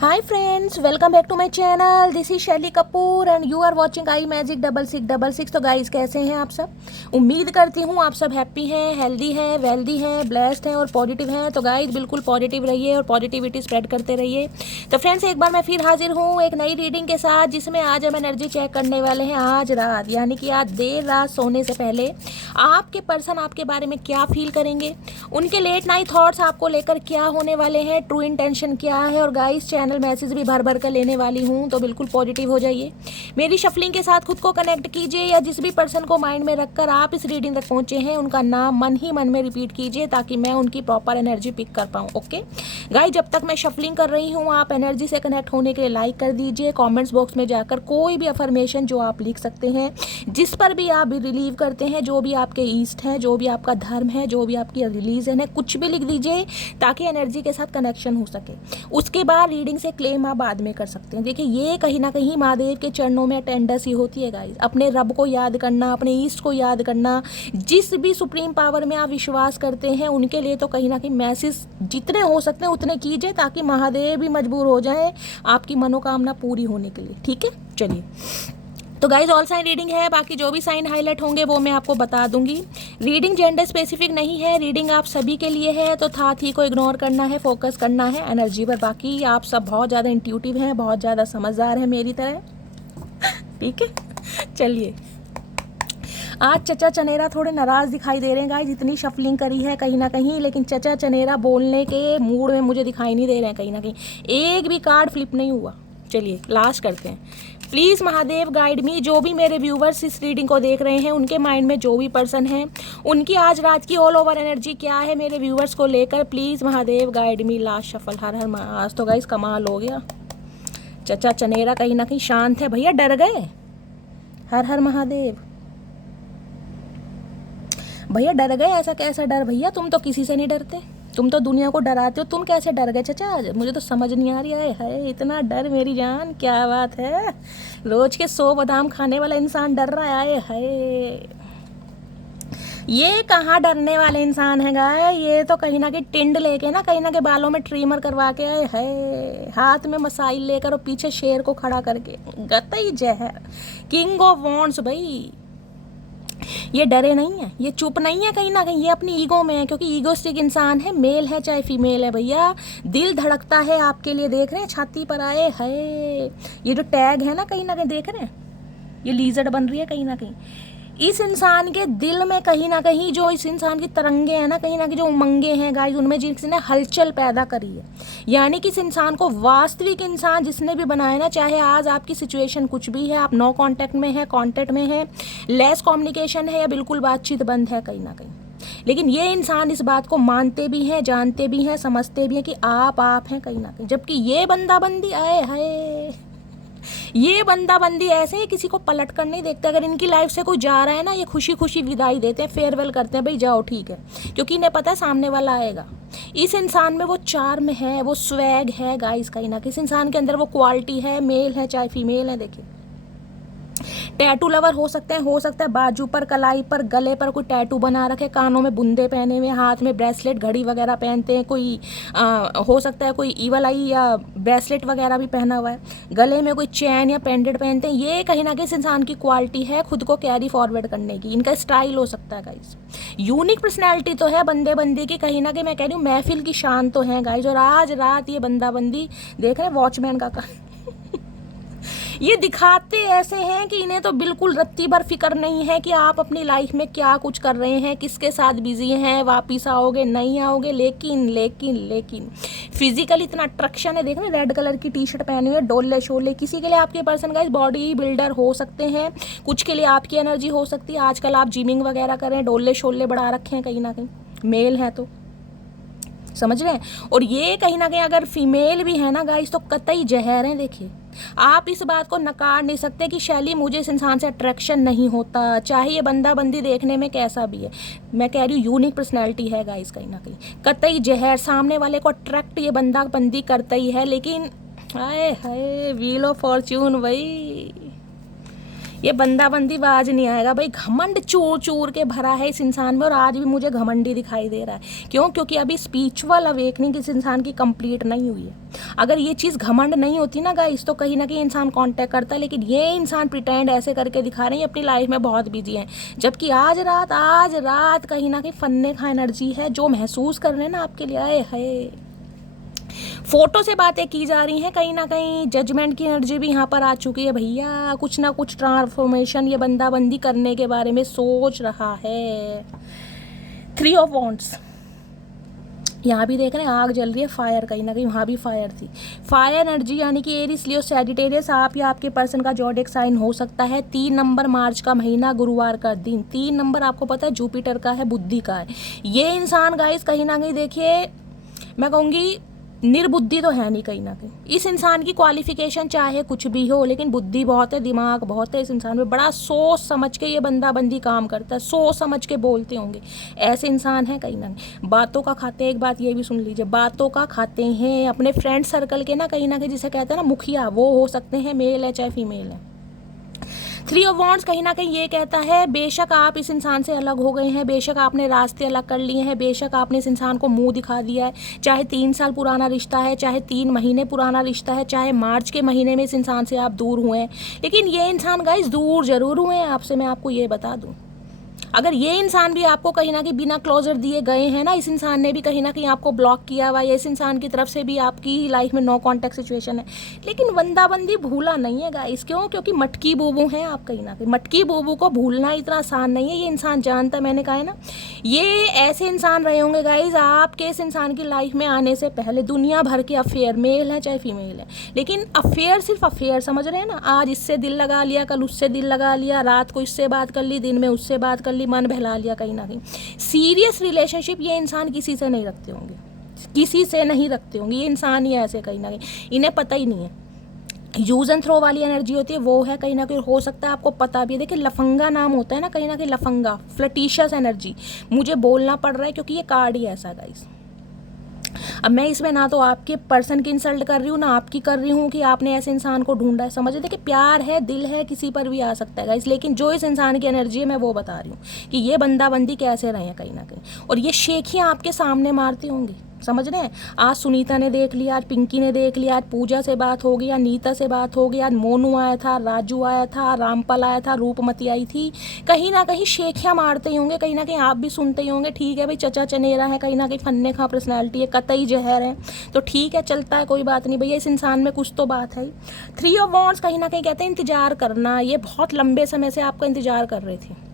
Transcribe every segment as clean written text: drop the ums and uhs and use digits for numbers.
Hi friends, welcome back to my channel. This is शैली Kapoor and you are watching I magic 6666। तो guys कैसे हैं आप सब? उम्मीद करती हूँ आप सब हैप्पी हैं, हेल्दी हैं, वेल्दी हैं, ब्लेस्ड हैं और पॉजिटिव हैं। तो गाइस बिल्कुल पॉजिटिव रहिए और पॉजिटिविटी स्प्रेड करते रहिए। तो फ्रेंड्स एक बार मैं फिर हाजिर हूँ एक नई रीडिंग के साथ, जिसमें आज हम एनर्जी चेक करने वाले हैं आज रात, यानी कि आज देर रात सोने से पहले आपके पर्सन आपके बारे में क्या फील करेंगे, उनके लेट नाइट थॉट्स आपको लेकर क्या होने वाले हैं, ट्रू इंटेंशन क्या है। और गाइस चैनल मैसेज भी भर भर कर लेने वाली हूँ, तो बिल्कुल पॉजिटिव हो जाइए। मेरी शफलिंग के साथ खुद को कनेक्ट कीजिए, या जिस भी पर्सन को माइंड में रखकर आप इस रीडिंग तक पहुंचे हैं उनका नाम मन ही मन में रिपीट कीजिए, ताकि मैं उनकी प्रॉपर एनर्जी पिक कर पाऊँ। ओके गाइस, जब तक मैं शफलिंग कर रही हूँ आप एनर्जी से कनेक्ट होने के लिए लाइक कर दीजिए। कॉमेंट्स बॉक्स में जाकर कोई भी अफर्मेशन जो आप लिख सकते हैं, जिस पर भी आप रिलीव करते हैं, जो भी आपके ईस्ट हैं, जो भी आपका धर्म है, जो भी आपकी रिलीजन है, कुछ भी लिख दीजिए ताकि एनर्जी के साथ कनेक्शन हो सके। उसके बाद रीडिंग से क्लेम आप बाद में कर सकते हैं। देखिए ये कहीं ना कहीं महादेव के चरणों में अटेंडेंस ही होती है गाइस। अपने रब को याद करना, अपने ईस्ट को याद करना, जिस भी सुप्रीम पावर में आप विश्वास करते हैं उनके लिए तो कहीं ना कहीं मैसेज जितने हो सकते हैं उतने कीजिए, ताकि महादेव भी मजबूर हो जाए आपकी मनोकामना पूरी होने के लिए। ठीक है, चलिए। तो गाइज ऑल साइन रीडिंग है, बाकी जो भी साइन हाईलाइट होंगे वो मैं आपको बता दूंगी। रीडिंग जेंडर स्पेसिफिक नहीं है, रीडिंग आप सभी के लिए है, तो था थी को इग्नोर करना है, फोकस करना है एनर्जी पर। बाकी आप सब बहुत ज़्यादा इंट्यूटिव हैं, बहुत ज़्यादा समझदार हैं मेरी तरह। ठीक है, चलिए। आज चचा चनेरा थोड़े नाराज़ दिखाई दे रहे हैं गाइज, इतनी शफलिंग करी है कहीं ना कहीं, लेकिन चचा चनेरा बोलने के मूड में मुझे दिखाई नहीं दे रहे हैं कहीं ना कहीं। एक भी कार्ड फ्लिप नहीं हुआ। चलिए लास्ट करते हैं। प्लीज़ महादेव गाइड मी, जो भी मेरे व्यूवर्स इस रीडिंग को देख रहे हैं उनके माइंड में जो भी पर्सन है उनकी आज रात की ऑल ओवर एनर्जी क्या है मेरे व्यूवर्स को लेकर। Please Mahadev guide me. Last shuffle. हर हर आज तो गाइस कमाल हो गया। चचा चनेरा कहीं ना कहीं शांत है, भैया डर गए। हर हर महादेव। भैया डर गए, ऐसा कैसा डर भैया? तुम तो किसी से नहीं डरते, तुम तो दुनिया को डराते हो, तुम कैसे डर गए चचा? मुझे तो समझ नहीं आ रही है इतना डर मेरी जान, क्या बात है। रोज के 100 बादाम खाने वाला इंसान डर रहा है। ये कहाँ डरने वाले इंसान है गाय, ये तो कहीं ना कहीं टिंड लेके ना, कहीं ना कहीं बालों में ट्रिमर करवा के आए है, हाथ में मसाइल लेकर और पीछे शेर को खड़ा करके। गतई जहर, किंग ऑफ वॉन्ड्स भाई। ये डरे नहीं है, ये चुप नहीं है कहीं ना कहीं, ये अपनी ईगो में है, क्योंकि ईगोस्टिक इंसान है, मेल है चाहे फीमेल है भैया। दिल धड़कता है आपके लिए, देख रहे हैं छाती पर आए है। ये जो टैग है ना कहीं ना कहीं देख रहे हैं, ये लीजर्ड बन रही है कहीं ना कहीं। इस इंसान के दिल में कहीं ना कहीं जो इस इंसान की तरंगे हैं ना, कहीं ना कहीं जो उमंगे हैं गाइस, उनमें जिसने हलचल पैदा करी है। यानी कि इस इंसान को वास्तविक इंसान जिसने भी बनाया ना, चाहे आज आपकी सिचुएशन कुछ भी है, आप नो कांटेक्ट में है, कांटेक्ट में है, लेस कम्युनिकेशन है, या बिल्कुल बातचीत बंद है कहीं ना कहीं, लेकिन ये इंसान इस बात को मानते भी हैं, जानते भी हैं, समझते भी हैं कि आप हैं कहीं ना कहीं। जबकि ये बंदाबंदी आए है, ये बंदाबंदी ऐसे ही किसी को पलट कर नहीं देखते। अगर इनकी लाइफ से कोई जा रहा है ना, ये खुशी खुशी विदाई देते हैं, फेयरवेल करते हैं, भाई जाओ ठीक है, क्योंकि इन्हें पता है सामने वाला आएगा। इस इंसान में वो चार्म है, वो स्वैग है गाइस कहीं ना कहीं। इस इंसान के अंदर वो क्वालिटी है, मेल है चाहे फीमेल है। देखिए टैटू लवर हो सकते हैं, हो सकता है बाजू पर, कलाई पर, गले पर कोई टैटू बना रखे, कानों में बुंदे पहने हुए, हाथ में ब्रेसलेट, घड़ी वगैरह पहनते हैं, कोई हो सकता है कोई ईवल आई या ब्रेसलेट वगैरह भी पहना हुआ है, गले में कोई चैन या पेंडेंट पहनते हैं। ये कहीं ना कहीं इस इंसान की क्वालिटी है खुद को कैरी फॉरवर्ड करने की, इनका स्टाइल हो सकता है गाइज। यूनिक पर्सनैलिटी तो है बंदे बंदी की, कहीं ना कहीं मैं कह रही हूँ महफिल की शान तो है गाइज। और आज रात ये बंदाबंदी देख रहे हैं, वॉचमैन का ये दिखाते ऐसे हैं कि इन्हें तो बिल्कुल रत्ती भर फिक्र नहीं है कि आप अपनी लाइफ में क्या कुछ कर रहे हैं, किसके साथ बिजी हैं, वापिस आओगे नहीं आओगे। लेकिन लेकिन लेकिन फिजिकल इतना अट्रैक्शन है। देख रहे रेड कलर की टी शर्ट पहने हुए, डोले शोले। किसी के लिए आपके पर्सन गाइस बॉडी बिल्डर हो सकते हैं, कुछ के लिए आपकी एनर्जी हो सकती है। आजकल आप जिमिंग वगैरह करें, डोले शोले बढ़ा रखे हैं कहीं ना कहीं, मेल है तो समझ रहे हैं। और ये कहीं ना कहीं अगर फीमेल भी है ना गाइस, तो कतई जहर है। देखिए आप इस बात को नकार नहीं सकते कि शैली मुझे इस इंसान से अट्रैक्शन नहीं होता, चाहे ये बंदा बंदी देखने में कैसा भी है। मैं कह रही हूँ यूनिक पर्सनैलिटी है गाइस कहीं ना कहीं, कतई जहर। सामने वाले को अट्रैक्ट ये बंदा बंदी करता ही है, लेकिन हाय हाय व्हील ऑफ फॉर्च्यून भाई, ये बंदा-बंदी बाज नहीं आएगा भाई, घमंड चूर-चूर के भरा है इस इंसान में और आज भी मुझे घमंडी दिखाई दे रहा है। क्यों? क्योंकि अभी स्पिरिचुअल अवेकनिंग इस इंसान की कंप्लीट नहीं हुई है। अगर ये चीज़ घमंड नहीं होती ना गाइस तो कहीं ना कहीं इंसान कांटेक्ट करता है, लेकिन ये इंसान प्रिटेंड ऐसे करके दिखा रहे हैं अपनी लाइफ में बहुत बिजी हैं, जबकि आज रात कहीं ना कहीं फन्ने का एनर्जी है जो महसूस कर रहे हैं ना आपके लिए। आए है फोटो से बातें की जा रही हैं, कहीं ना कहीं जजमेंट की एनर्जी भी यहाँ पर आ चुकी है भैया। कुछ ना कुछ ट्रांसफॉर्मेशन ये बंदा-बंदी करने के बारे में सोच रहा है। 3 ऑफ वॉन्ड्स यहाँ भी देख रहे हैं, आग जल रही है, फायर कहीं ना कहीं वहाँ भी फायर थी। फायर एनर्जी यानी कि एरिस, लियो, सैजिटेरियस आप या आपके पर्सन का जॉडिक साइन हो सकता है। 3 नंबर मार्च का महीना, गुरुवार का दिन। 3 नंबर आपको पता है जुपिटर का है, बुद्धि का है। ये इंसान गाइस कहीं ना कहीं देखिए मैं कहूँगी निर्बुद्धि तो है नहीं कहीं ना कहीं। इस इंसान की क्वालिफिकेशन चाहे कुछ भी हो लेकिन बुद्धि बहुत है, दिमाग बहुत है इस इंसान में। बड़ा सोच समझ के ये बंदा-बंदी काम करता है, सोच समझ के बोलते होंगे, ऐसे इंसान है कहीं ना कहीं। बातों का खाते हैं, एक बात ये भी सुन लीजिए, बातों का खाते हैं अपने फ्रेंड सर्कल के ना कहीं जिसे कहते हैं ना मुखिया, वो हो सकते हैं, मेल है चाहे फीमेल है। 3 ऑफ वॉन्ड्स कहीं ना कहीं ये कहता है बेशक आप इस इंसान से अलग हो गए हैं, बेशक आपने रास्ते अलग कर लिए हैं, बेशक आपने इस इंसान को मुंह दिखा दिया है, चाहे 3 साल पुराना रिश्ता है, चाहे 3 महीने पुराना रिश्ता है, चाहे मार्च के महीने में इस इंसान से आप दूर हुए हैं, लेकिन ये इंसान गाइस दूर जरूर हुए हैं आपसे। मैं आपको ये बता दूँ, अगर ये इंसान भी आपको कहीं ना कहीं बिना क्लोजर दिए गए हैं ना, इस इंसान ने भी कहीं ना कहीं आपको ब्लॉक किया हुआ है, इस इंसान की तरफ से भी आपकी लाइफ में नो कांटेक्ट सिचुएशन है, लेकिन बंदा-बंदी भूला नहीं है गाइस। क्यों? क्योंकि मटकी बोबू हैं आप कहीं ना कहीं। मटकी बोबू को भूलना इतना आसान नहीं है, ये इंसान जानता, मैंने कहा है ना, ये ऐसे इंसान रहे होंगे गाइस आपके इस इंसान की लाइफ में आने से पहले दुनिया भर के अफेयर, मेल है चाहे फीमेल है, लेकिन अफेयर सिर्फ अफेयर समझ रहे हैं ना। आज इससे दिल लगा लिया, कल उससे दिल लगा लिया, रात को इससे बात कर ली, दिन में उससे बात कर ली, मन बहला लिया कहीं ना कहीं। सीरियस रिलेशनशिप ये इंसान किसी से नहीं रखते होंगे, किसी से नहीं रखते होंगे, ये इंसान ही ऐसे कहीं ना कहीं, इन्हें पता ही नहीं है। यूज एंड थ्रो वाली एनर्जी होती है वो है कहीं ना कहीं, हो सकता है आपको पता भी है। देखिए लफंगा नाम होता है ना कहीं लफंगा, फ्लटिशियस एनर्जी, मुझे बोलना पड़ रहा है क्योंकि ये कार्ड ही ऐसा गाइस। अब मैं इसमें ना तो आपके पर्सन की इंसल्ट कर रही हूँ, ना आपकी कर रही हूँ कि आपने ऐसे इंसान को ढूंढा है, समझ। देखिए प्यार है, दिल है, किसी पर भी आ सकता है गाइस, लेकिन जो इस इंसान की एनर्जी है मैं वो बता रही हूँ कि ये बंदा-बंदी कैसे रहे हैं कहीं ना कहीं, और ये शेखियाँ आपके सामने मारती होंगी, समझ रहे हैं। आज सुनीता ने देख लिया, आज पिंकी ने देख लिया, आज पूजा से बात हो गई, आज नीता से बात हो गई, आज मोनू आया था, राजू आया था, रामपाल आया था, रूपमती आई थी, कहीं ना कहीं शेखियाँ मारते ही होंगे कहीं ना कहीं, आप भी सुनते ही होंगे। ठीक है भाई, चचा चनेरा है कहीं ना कहीं, फन्ने खा पर्सनैलिटी है, कतई जहर है, तो ठीक है चलता है, कोई बात नहीं भैया, इस इंसान में कुछ तो बात है। 3 ऑफ वॉन्ड्स कहीं ना कहीं कहते हैं इंतजार करना, ये बहुत लंबे समय से आपका इंतजार कर रहे थे।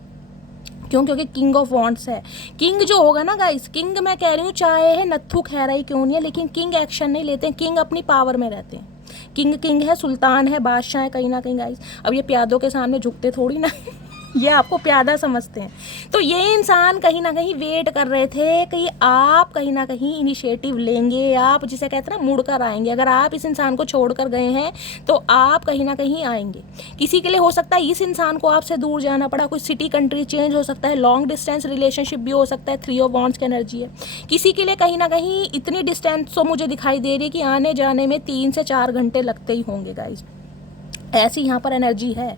क्यों? क्योंकि किंग ऑफ वॉन्ड्स है। किंग जो होगा ना गाइस, किंग मैं कह रही हूँ चाहे है नत्थु खैरा ही क्यों नहीं है, लेकिन किंग एक्शन नहीं लेते हैं, किंग अपनी पावर में रहते हैं। किंग है, सुल्तान है, बादशाह है कहीं ना कहीं गाइस। अब ये प्यादों के सामने झुकते थोड़ी ना ये आपको प्यादा समझते हैं। तो ये इंसान कहीं ना कहीं वेट कर रहे थे कि आप कहीं ना कहीं इनिशिएटिव लेंगे, आप जिसे कहते हैं ना मुड़ कर आएंगे। अगर आप इस इंसान को छोड़ कर गए हैं तो आप कहीं ना कहीं आएंगे। किसी के लिए हो सकता है इस इंसान को आपसे दूर जाना पड़ा, कोई सिटी कंट्री चेंज हो सकता है, लॉन्ग डिस्टेंस रिलेशनशिप भी हो सकता है, 3 ऑफ वॉन्ड्स की एनर्जी है। किसी के लिए कहीं ना कहीं इतनी डिस्टेंस तो मुझे दिखाई दे रही है कि आने जाने में 3 से 4 घंटे लगते ही होंगे गाइज, ऐसी यहाँ पर एनर्जी है।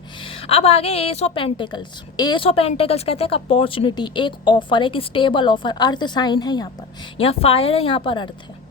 अब आगे S of pentacles. S of pentacles कहते हैं अपॉर्चुनिटी, एक ऑफर, एक स्टेबल ऑफर, अर्थ साइन है यहाँ पर, यहाँ फायर है, यहाँ पर अर्थ है।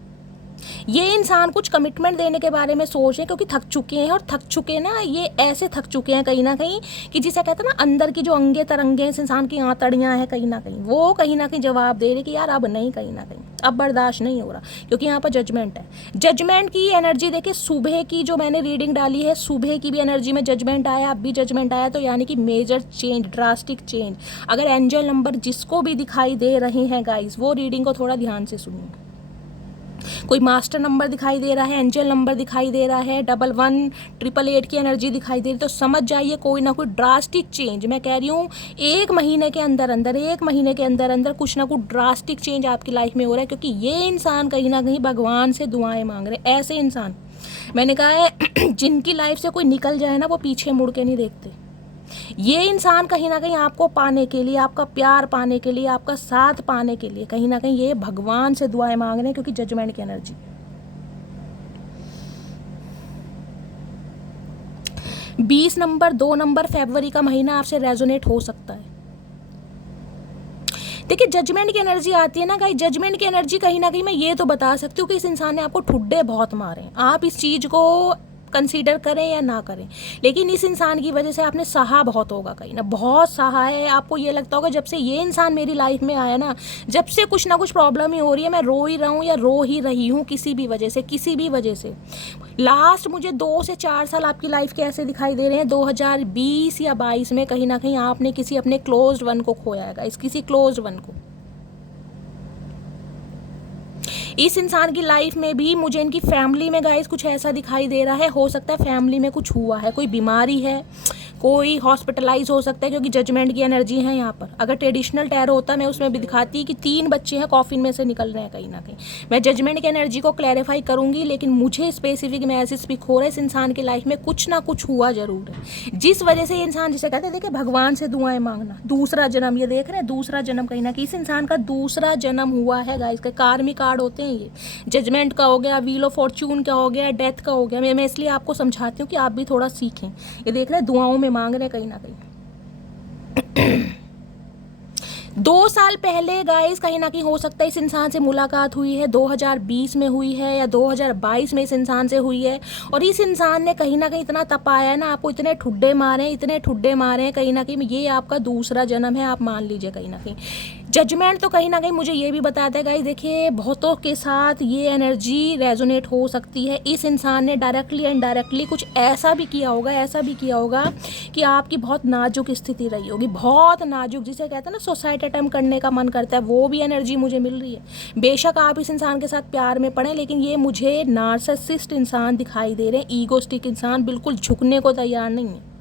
ये इंसान कुछ कमिटमेंट देने के बारे में सोच रहे हैं क्योंकि थक चुके हैं, और थक चुके ना, ये ऐसे थक चुके हैं कहीं ना कहीं कि जिसे कहते हैं ना अंदर की जो अंगे तरंगे इस इंसान की आंतड़ियाँ हैं कहीं ना कहीं जवाब दे रही कि यार अब नहीं, कहीं ना कहीं अब बर्दाश्त नहीं हो रहा, क्योंकि यहाँ पर जजमेंट है। जजमेंट की एनर्जी देखिए, सुबह की जो मैंने रीडिंग डाली है, सुबह की भी एनर्जी में जजमेंट आया, अब भी जजमेंट आया, तो यानी कि मेजर चेंज, ड्रास्टिक चेंज। अगर एंजल नंबर जिसको भी दिखाई दे रहे हैं गाइस, वो रीडिंग को थोड़ा ध्यान से सुनिए। कोई मास्टर नंबर दिखाई दे रहा है, एंजल नंबर दिखाई दे रहा है, 11 888 की एनर्जी दिखाई दे रही, तो समझ जाइए कोई ना कोई ड्रास्टिक चेंज, मैं कह रही हूँ 1 महीने के अंदर अंदर कुछ ना कुछ ड्रास्टिक चेंज आपकी लाइफ में हो रहा है, क्योंकि ये इंसान कहीं ना कहीं भगवान से दुआएं मांग रहे। ऐसे इंसान मैंने कहा है जिनकी लाइफ से कोई निकल जाए ना, वो पीछे मुड़ के नहीं देखते। ये इंसान कहीं ना कहीं आपको पाने के लिए, आपका प्यार पाने के लिए, आपका साथ पाने के लिए कहीं ना कहीं ये भगवान से दुआएं मांग रहे हैं, क्योंकि जजमेंट की एनर्जी। 20 नंबर 2 नंबर फरवरी का महीना आपसे रेजोनेट हो सकता है। देखिए जजमेंट की एनर्जी आती है ना गाइस, जजमेंट की एनर्जी कहीं ना कहीं मैं ये तो बता सकती हूँ कि इस इंसान ने आपको ठुड्डे बहुत मारे हैं, आप इस चीज़ को कंसीडर करें या ना करें, लेकिन इस इंसान की वजह से आपने सहा बहुत होगा, कहीं ना बहुत सहा है। आपको ये लगता होगा जब से ये इंसान मेरी लाइफ में आया ना, जब से कुछ ना कुछ प्रॉब्लम ही हो रही है, मैं रो ही रहा हूँ या रो ही रही हूँ किसी भी वजह से, किसी भी वजह से। लास्ट मुझे 2 से 4 साल आपकी लाइफ के ऐसे दिखाई दे रहे हैं, 2020 या 22 में कहीं ना कहीं आपने किसी अपने क्लोज्ड वन को खोया है गाइस, किसी क्लोज्ड वन को। इस इंसान की लाइफ में भी मुझे इनकी फैमिली में गाइस कुछ ऐसा दिखाई दे रहा है, हो सकता है फैमिली में कुछ हुआ है, कोई बीमारी है, कोई हॉस्पिटलाइज हो सकता है, क्योंकि जजमेंट की एनर्जी है यहाँ पर। अगर ट्रेडिशनल टैरो होता मैं उसमें भी दिखाती कि 3 बच्चे हैं कॉफिन में से निकल रहे हैं कहीं ना कहीं। मैं जजमेंट की एनर्जी को क्लैरिफाई करूंगी, लेकिन मुझे स्पेसिफिक मैसेज स्पीक हो रहा है, इस इंसान की लाइफ में कुछ ना कुछ हुआ जरूर है, जिस वजह से ये इंसान, जिसे कहते हैं देखिए भगवान से दुआएं मांगना, दूसरा जन्म, ये देख रहे हैं दूसरा जन्म, कहीं ना कहीं इस इंसान का दूसरा जन्म हुआ है गाइस। के कार्मिक कार्ड होते हैं ये, जजमेंट का हो गया, व्हील ऑफ फॉर्च्यून का हो गया, डेथ का हो गया। मैं इसलिए आपको समझाती हूँ कि आप भी थोड़ा सीखें। ये देख रहे हैं दुआओं में मांग रहे हैं कहीं ना कहीं। 2 साल पहले गाइस कहीं ना कहीं हो सकता है इस इंसान से मुलाकात हुई है, 2020 में हुई है या 2022 में इस इंसान से हुई है, और इस इंसान ने कहीं ना कहीं इतना तपाया है ना, आपको इतने ठुड्डे मारे, इतने ठुड्डे मारे हैं कहीं ना कहीं, ये आपका दूसरा जन्म है, आप मान लीजिए कहीं ना कहीं। जजमेंट तो कहीं ना कहीं मुझे ये भी बताता है गाइस, देखिए बहुतों के साथ ये एनर्जी रेजोनेट हो सकती है। इस इंसान ने डायरेक्टली एंड इनडायरेक्टली कुछ ऐसा भी किया होगा, ऐसा भी किया होगा कि आपकी बहुत नाजुक स्थिति रही होगी, बहुत नाजुक, जिसे कहते हैं ना सुसाइड अटेम्प्ट करने का मन करता है, वो भी एनर्जी मुझे मिल रही है। बेशक आप इस इंसान के साथ प्यार में पड़े, लेकिन ये मुझे नार्सिसिस्ट इंसान दिखाई दे रहे हैं, ईगोस्टिक इंसान, बिल्कुल झुकने को तैयार नहीं है।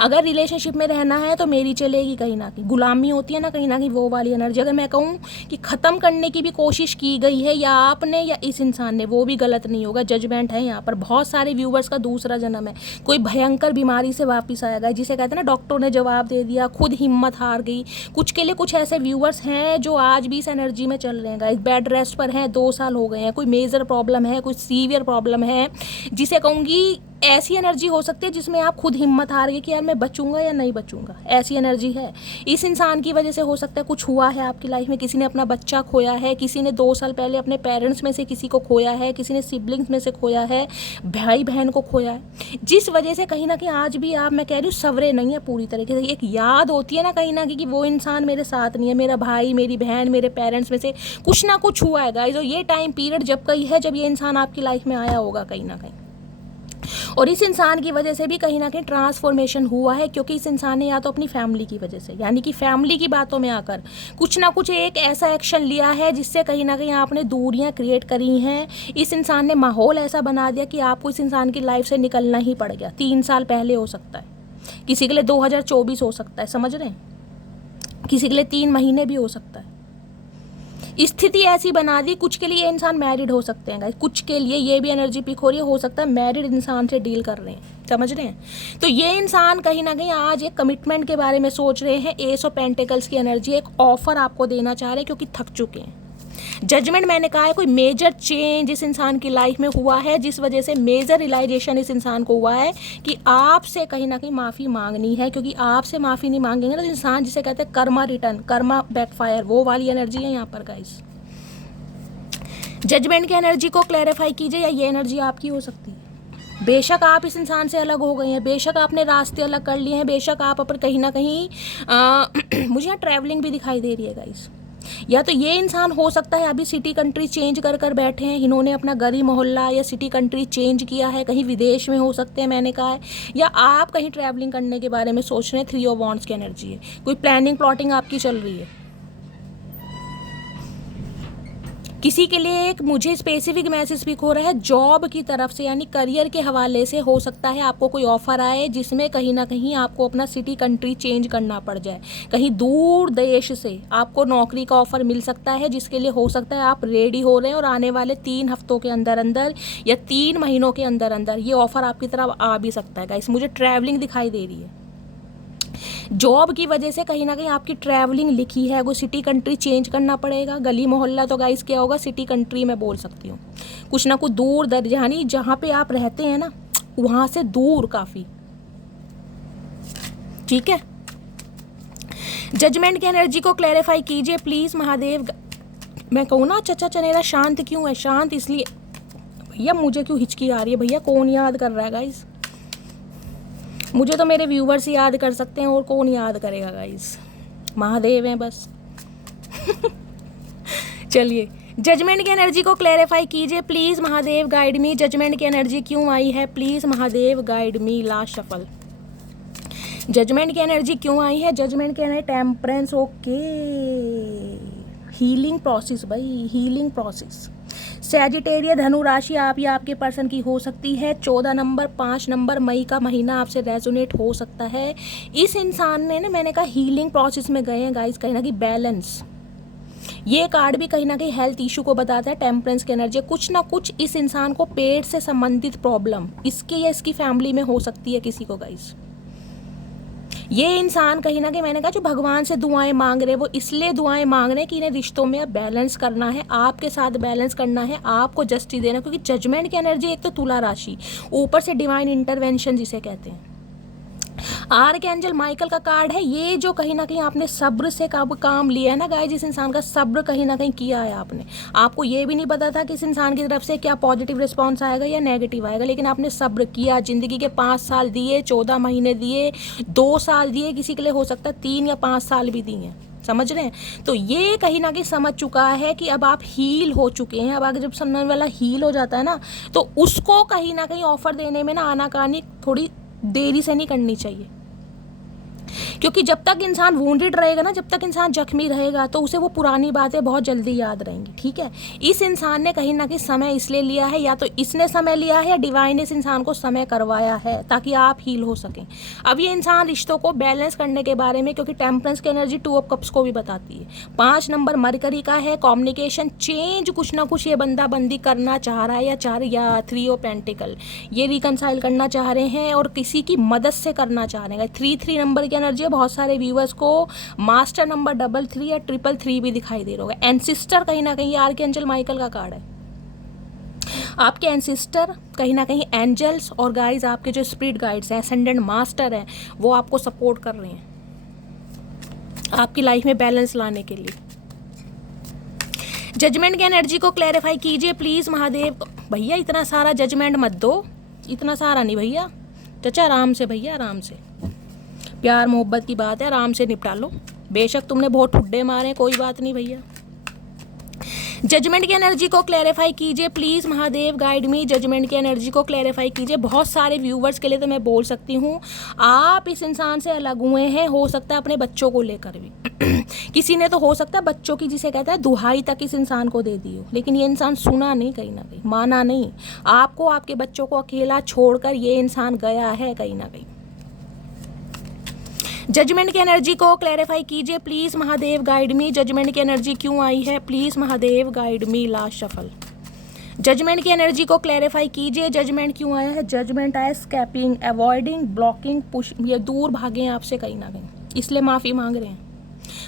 अगर रिलेशनशिप में रहना है तो मेरी चलेगी, कहीं ना कहीं गुलामी होती है ना कहीं ना कहीं, वो वाली एनर्जी। अगर मैं कहूँ कि ख़त्म करने की भी कोशिश की गई है या आपने या इस इंसान ने, वो भी गलत नहीं होगा। जजमेंट है यहाँ पर। बहुत सारे व्यूवर्स का दूसरा जन्म है, कोई भयंकर बीमारी से वापस आएगा, जिसे कहते हैं ना डॉक्टर ने जवाब दे दिया, खुद हिम्मत हार गई। कुछ के लिए कुछ ऐसे व्यूवर्स हैं जो आज भी इस एनर्जी में चल रहे हैं गाइस, बेड रेस्ट पर हैं, 2 साल हो गए हैं, कोई मेजर प्रॉब्लम है, कोई सीवियर प्रॉब्लम है, जिसे कहूँगी ऐसी एनर्जी हो सकती है जिसमें आप खुद हिम्मत हार गए कि यार मैं बचूंगा या नहीं बचूंगा, ऐसी एनर्जी है। इस इंसान की वजह से हो सकता है कुछ हुआ है आपकी लाइफ में, किसी ने अपना बच्चा खोया है, किसी ने 2 साल पहले अपने पेरेंट्स में से किसी को खोया है, किसी ने सिबलिंग्स में से खोया है, भाई बहन को खोया है, जिस वजह से कहीं ना कहीं आज भी आप, मैं कह रही हूँ, सवरे नहीं है पूरी तरीके से। एक याद होती है ना कहीं ना कहीं कि वो इंसान मेरे साथ नहीं है, मेरा भाई, मेरी बहन, मेरे पेरेंट्स में से कुछ ना कुछ हुआ है गाइस। और ये टाइम पीरियड जब कहीं है जब ये इंसान आपकी लाइफ में आया होगा कहीं ना कहीं, और इस इंसान की वजह से भी कहीं ना कहीं ट्रांसफॉर्मेशन हुआ है, क्योंकि इस इंसान ने या तो अपनी फैमिली की वजह से, यानी कि फैमिली की बातों में आकर कुछ ना कुछ एक ऐसा एक्शन लिया है जिससे कहीं ना कहीं आपने दूरियां क्रिएट करी हैं। इस इंसान ने माहौल ऐसा बना दिया कि आपको इस इंसान की लाइफ से निकलना ही पड़ गया। 3 साल पहले हो सकता है, किसी के लिए 2024 हो सकता है, समझ रहे हैं, किसी के लिए 3 महीने भी हो सकता है। स्थिति ऐसी बना दी, कुछ के लिए ये इंसान मैरिड हो सकते हैं गाइस, कुछ के लिए ये भी एनर्जी पिक हो रही है, हो सकता है मैरिड इंसान से डील कर रहे हैं, समझ रहे हैं। तो ये इंसान कहीं ना कहीं आज एक कमिटमेंट के बारे में सोच रहे हैं। एस ऑफ पेंटिकल्स की एनर्जी, एक ऑफर आपको देना चाह रहे हैं क्योंकि थक चुके हैं। जजमेंट मैंने कहा है, कोई मेजर चेंज इस इंसान की लाइफ में हुआ है, जिस वजह से मेजर रियलाइजेशन इस इंसान को हुआ है कि आपसे कहीं ना कहीं माफ़ी मांगनी है, क्योंकि आपसे माफ़ी नहीं मांगेंगे ना तो इंसान, जिसे कहते हैं कर्मा रिटर्न, कर्मा बैकफायर, वो वाली एनर्जी है यहाँ पर गाइस। जजमेंट की एनर्जी को क्लैरिफाई कीजिए, या ये एनर्जी आपकी हो सकती है। बेशक आप इस इंसान से अलग हो गए हैं, बेशक आपने रास्ते अलग कर लिए हैं, बेशक आप अपन कहीं ना कहीं मुझे यहाँ ट्रैवलिंग भी दिखाई दे रही है गाइस। या तो ये इंसान हो सकता है अभी सिटी कंट्री चेंज कर कर बैठे हैं, इन्होंने अपना गली मोहल्ला या सिटी कंट्री चेंज किया है, कहीं विदेश में हो सकते हैं मैंने कहा है, या आप कहीं ट्रैवलिंग करने के बारे में सोच रहे हैं। 3 ऑफ वॉन्ड्स की एनर्जी है, कोई प्लानिंग प्लॉटिंग आपकी चल रही है। किसी के लिए एक मुझे स्पेसिफिक मैसेज स्पीक हो रहा है जॉब की तरफ से, यानी करियर के हवाले से हो सकता है आपको कोई ऑफर आए जिसमें कहीं ना कहीं आपको अपना सिटी कंट्री चेंज करना पड़ जाए, कहीं दूर देश से आपको नौकरी का ऑफर मिल सकता है, जिसके लिए हो सकता है आप रेडी हो रहे हैं और आने वाले 3 हफ्तों के अंदर अंदर या 3 महीनों के अंदर अंदर ये ऑफर आपकी तरफ आ भी सकता है गाइस। मुझे ट्रैवलिंग दिखाई दे रही है, जॉब की वजह से कहीं ना कहीं आपकी ट्रैवलिंग लिखी है, वो सिटी कंट्री चेंज करना पड़ेगा। गली मोहल्ला तो गाइस क्या होगा, सिटी कंट्री में बोल सकती हूँ, कुछ ना कुछ दूर दर, यानी जहाँ पे आप रहते हैं ना वहाँ से दूर काफ़ी, ठीक है। जजमेंट की एनर्जी को क्लैरिफाई कीजिए प्लीज़ महादेव। मैं कहूँ ना चचा चनेरा शांत क्यों है? शांत इसलिए भैया, मुझे क्यों हिचकी आ रही है भैया? कौन याद कर रहा है गाइस? मुझे तो मेरे व्यूवर्स याद कर सकते हैं, और कौन याद करेगा गाइस? महादेव हैं बस। चलिए, जजमेंट की एनर्जी को क्लैरिफाई कीजिए please Mahadev, guide me. Judgement की एनर्जी क्यों आई है please Mahadev, guide me. Last shuffle. Judgement की एनर्जी क्यों आई है? जजमेंट की energy temperance, okay. Healing process भाई, हीलिंग प्रोसेस। सैजिटेरिया धनु राशि आप या आपके पर्सन की हो सकती है। 14 नंबर 5 नंबर मई का महीना आपसे रेजोनेट हो सकता है। इस इंसान ने ना, मैंने कहा हीलिंग प्रोसेस में गए हैं गाइस, कहीं ना कहीं बैलेंस। ये कार्ड भी कहीं ना कहीं हेल्थ इशू को बताता है। टेम्परेंस की एनर्जी, कुछ ना कुछ इस इंसान को पेट से संबंधित प्रॉब्लम इसकी या इसकी फैमिली में हो सकती है किसी को गाइस। ये इंसान कहीं ना कहीं, मैंने कहा जो भगवान से दुआएं मांग रहे, वो इसलिए दुआएं मांग रहे हैं कि इन्हें रिश्तों में अब बैलेंस करना है, आपके साथ बैलेंस करना है, आपको जस्टिस देना। क्योंकि जजमेंट की एनर्जी एक तो तुला राशि, ऊपर से डिवाइन इंटरवेंशन जिसे कहते हैं। आर्कएंजल माइकल का कार्ड है। ये जो कहीं ना कहीं आपने सब्र से काम लिया है ना गाइस, जिस इंसान का सब्र कहीं ना कहीं किया है आपने, आपको ये भी नहीं पता था कि इस इंसान की तरफ से क्या पॉजिटिव रिस्पॉन्स आएगा या नेगेटिव आएगा, लेकिन आपने सब्र किया। ज़िंदगी के 5 साल दिए, 14 महीने दिए, 2 साल दिए, किसी के लिए हो सकता है 3 या 5 साल भी दिए हैं, समझ रहे हैं। तो ये कहीं ना कहीं समझ चुका है कि अब आप हील हो चुके हैं। अब आगे जब सामने वाला हील हो जाता है ना, तो उसको कहीं ना कहीं ऑफर देने में ना आनाकानी थोड़ी देरी से नहीं करनी चाहिए। क्योंकि जब तक इंसान वूंडेड रहेगा ना, जब तक इंसान जख्मी रहेगा, तो उसे वो पुरानी बातें बहुत जल्दी याद रहेंगी, ठीक है। इस इंसान ने कहीं ना कहीं समय इसलिए लिया है, या तो इसने समय लिया है या डिवाइन ने इस इंसान को समय करवाया है ताकि आप हील हो सकें। अब ये इंसान रिश्तों को बैलेंस करने के बारे में, क्योंकि टेम्परेंस की एनर्जी 2 ऑफ कप्स को भी बताती है। 5 नंबर मरकरी का है। कम्युनिकेशन चेंज, कुछ ना कुछ ये बंदा बंदी करना चाह रहा है या 3 ऑफ पेंटिकल, ये रिकनसाइल करना चाह रहे हैं और किसी की मदद से करना चाह रहे हैं। 3 नंबर की एनर्जी, बहुत सारे व्यूवर्स को मास्टर नंबर 33 या 333 भी दिखाई दे रहा होगा। एंसिस्टर कहीं ना कहीं आर्कएंजल माइकल का कार्ड है। आपके एंसिस्टर कहीं ना कहीं एंजल्स और गाइस, आपके जो स्पिरिट गाइड्स हैं, असेंडेंट मास्टर हैं, वो आपको सपोर्ट कर रहे हैं आपकी लाइफ में बैलेंस लाने के लिए। जजमेंट की एनर्जी को क्लैरिफाई कीजिए प्लीज महादेव। भैया इतना सारा जजमेंट मत दो, इतना सारा नहीं भैया, चाचा आराम से भैया, आराम से। प्यार मोहब्बत की बात है, आराम से निपटा लो। बेशक तुमने बहुत ठुड्डे मारे, कोई बात नहीं भैया। जजमेंट की एनर्जी को क्लैरिफाई कीजिए please Mahadev, guide me. Judgement की एनर्जी को क्लैरिफाई कीजिए। बहुत सारे व्यूवर्स के लिए तो मैं बोल सकती हूँ, आप इस इंसान से अलग हुए हैं, हो सकता है अपने बच्चों को लेकर भी। किसी ने तो हो सकता है बच्चों की, जिसे कहता है दुहाई तक, इस इंसान को दे दी हो, लेकिन ये इंसान सुना नहीं, कहीं ना कहीं माना नहीं। आपको, आपके बच्चों को अकेला छोड़कर ये इंसान गया है कहीं ना कहीं। जजमेंट की एनर्जी को क्लैरिफाई कीजिए please Mahadev, guide me. Judgement की एनर्जी क्यों आई है please Mahadev, guide me. Last shuffle. Judgement की एनर्जी को क्लैरिफाई कीजिए। जजमेंट क्यों आया है? जजमेंट आया स्कैपिंग, अवॉइडिंग, ब्लॉकिंग, पुश। ये दूर भागे आपसे कहीं ना कहीं, इसलिए माफ़ी मांग रहे हैं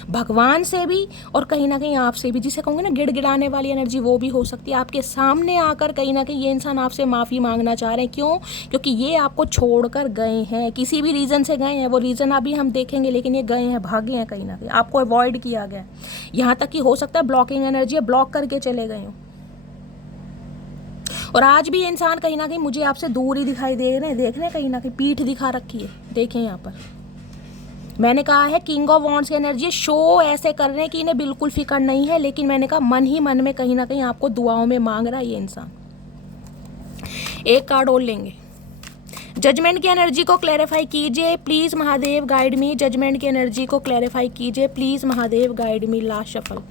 भगवान से भी और कहीं ना कहीं आपसे भी। जिसे कहूँगे ना गिड़गिड़ाने वाली एनर्जी, वो भी हो सकती है। आपके सामने आकर कहीं ना कहीं ये इंसान आपसे माफ़ी मांगना चाह रहे हैं। क्यों? क्योंकि ये आपको छोड़कर गए हैं, किसी भी रीज़न से गए हैं। वो रीज़न अभी हम देखेंगे, लेकिन ये गए हैं, भागे हैं कहीं ना कहीं, आपको अवॉइड किया गया। यहाँ तक कि हो सकता है ब्लॉकिंग एनर्जी है, ब्लॉक करके चले गए हो। और आज भी ये इंसान कहीं ना कहीं मुझे आपसे दूर ही दिखाई दे रहे हैं। देख रहे हैं, कहीं ना कहीं पीठ दिखा रखी है, देखें यहाँ पर। मैंने कहा है किंग ऑफ वॉन्ड्स की एनर्जी, शो ऐसे कर रहे हैं कि इन्हें बिल्कुल फिक्र नहीं है, लेकिन मैंने कहा मन ही मन में कहीं ना कहीं आपको दुआओं में मांग रहा है ये इंसान। एक कार्ड और लेंगे। जजमेंट की एनर्जी को क्लैरिफाई कीजिए please Mahadev, guide me. Judgement की एनर्जी को क्लैरिफाई कीजिए please Mahadev, guide me. Last shuffle.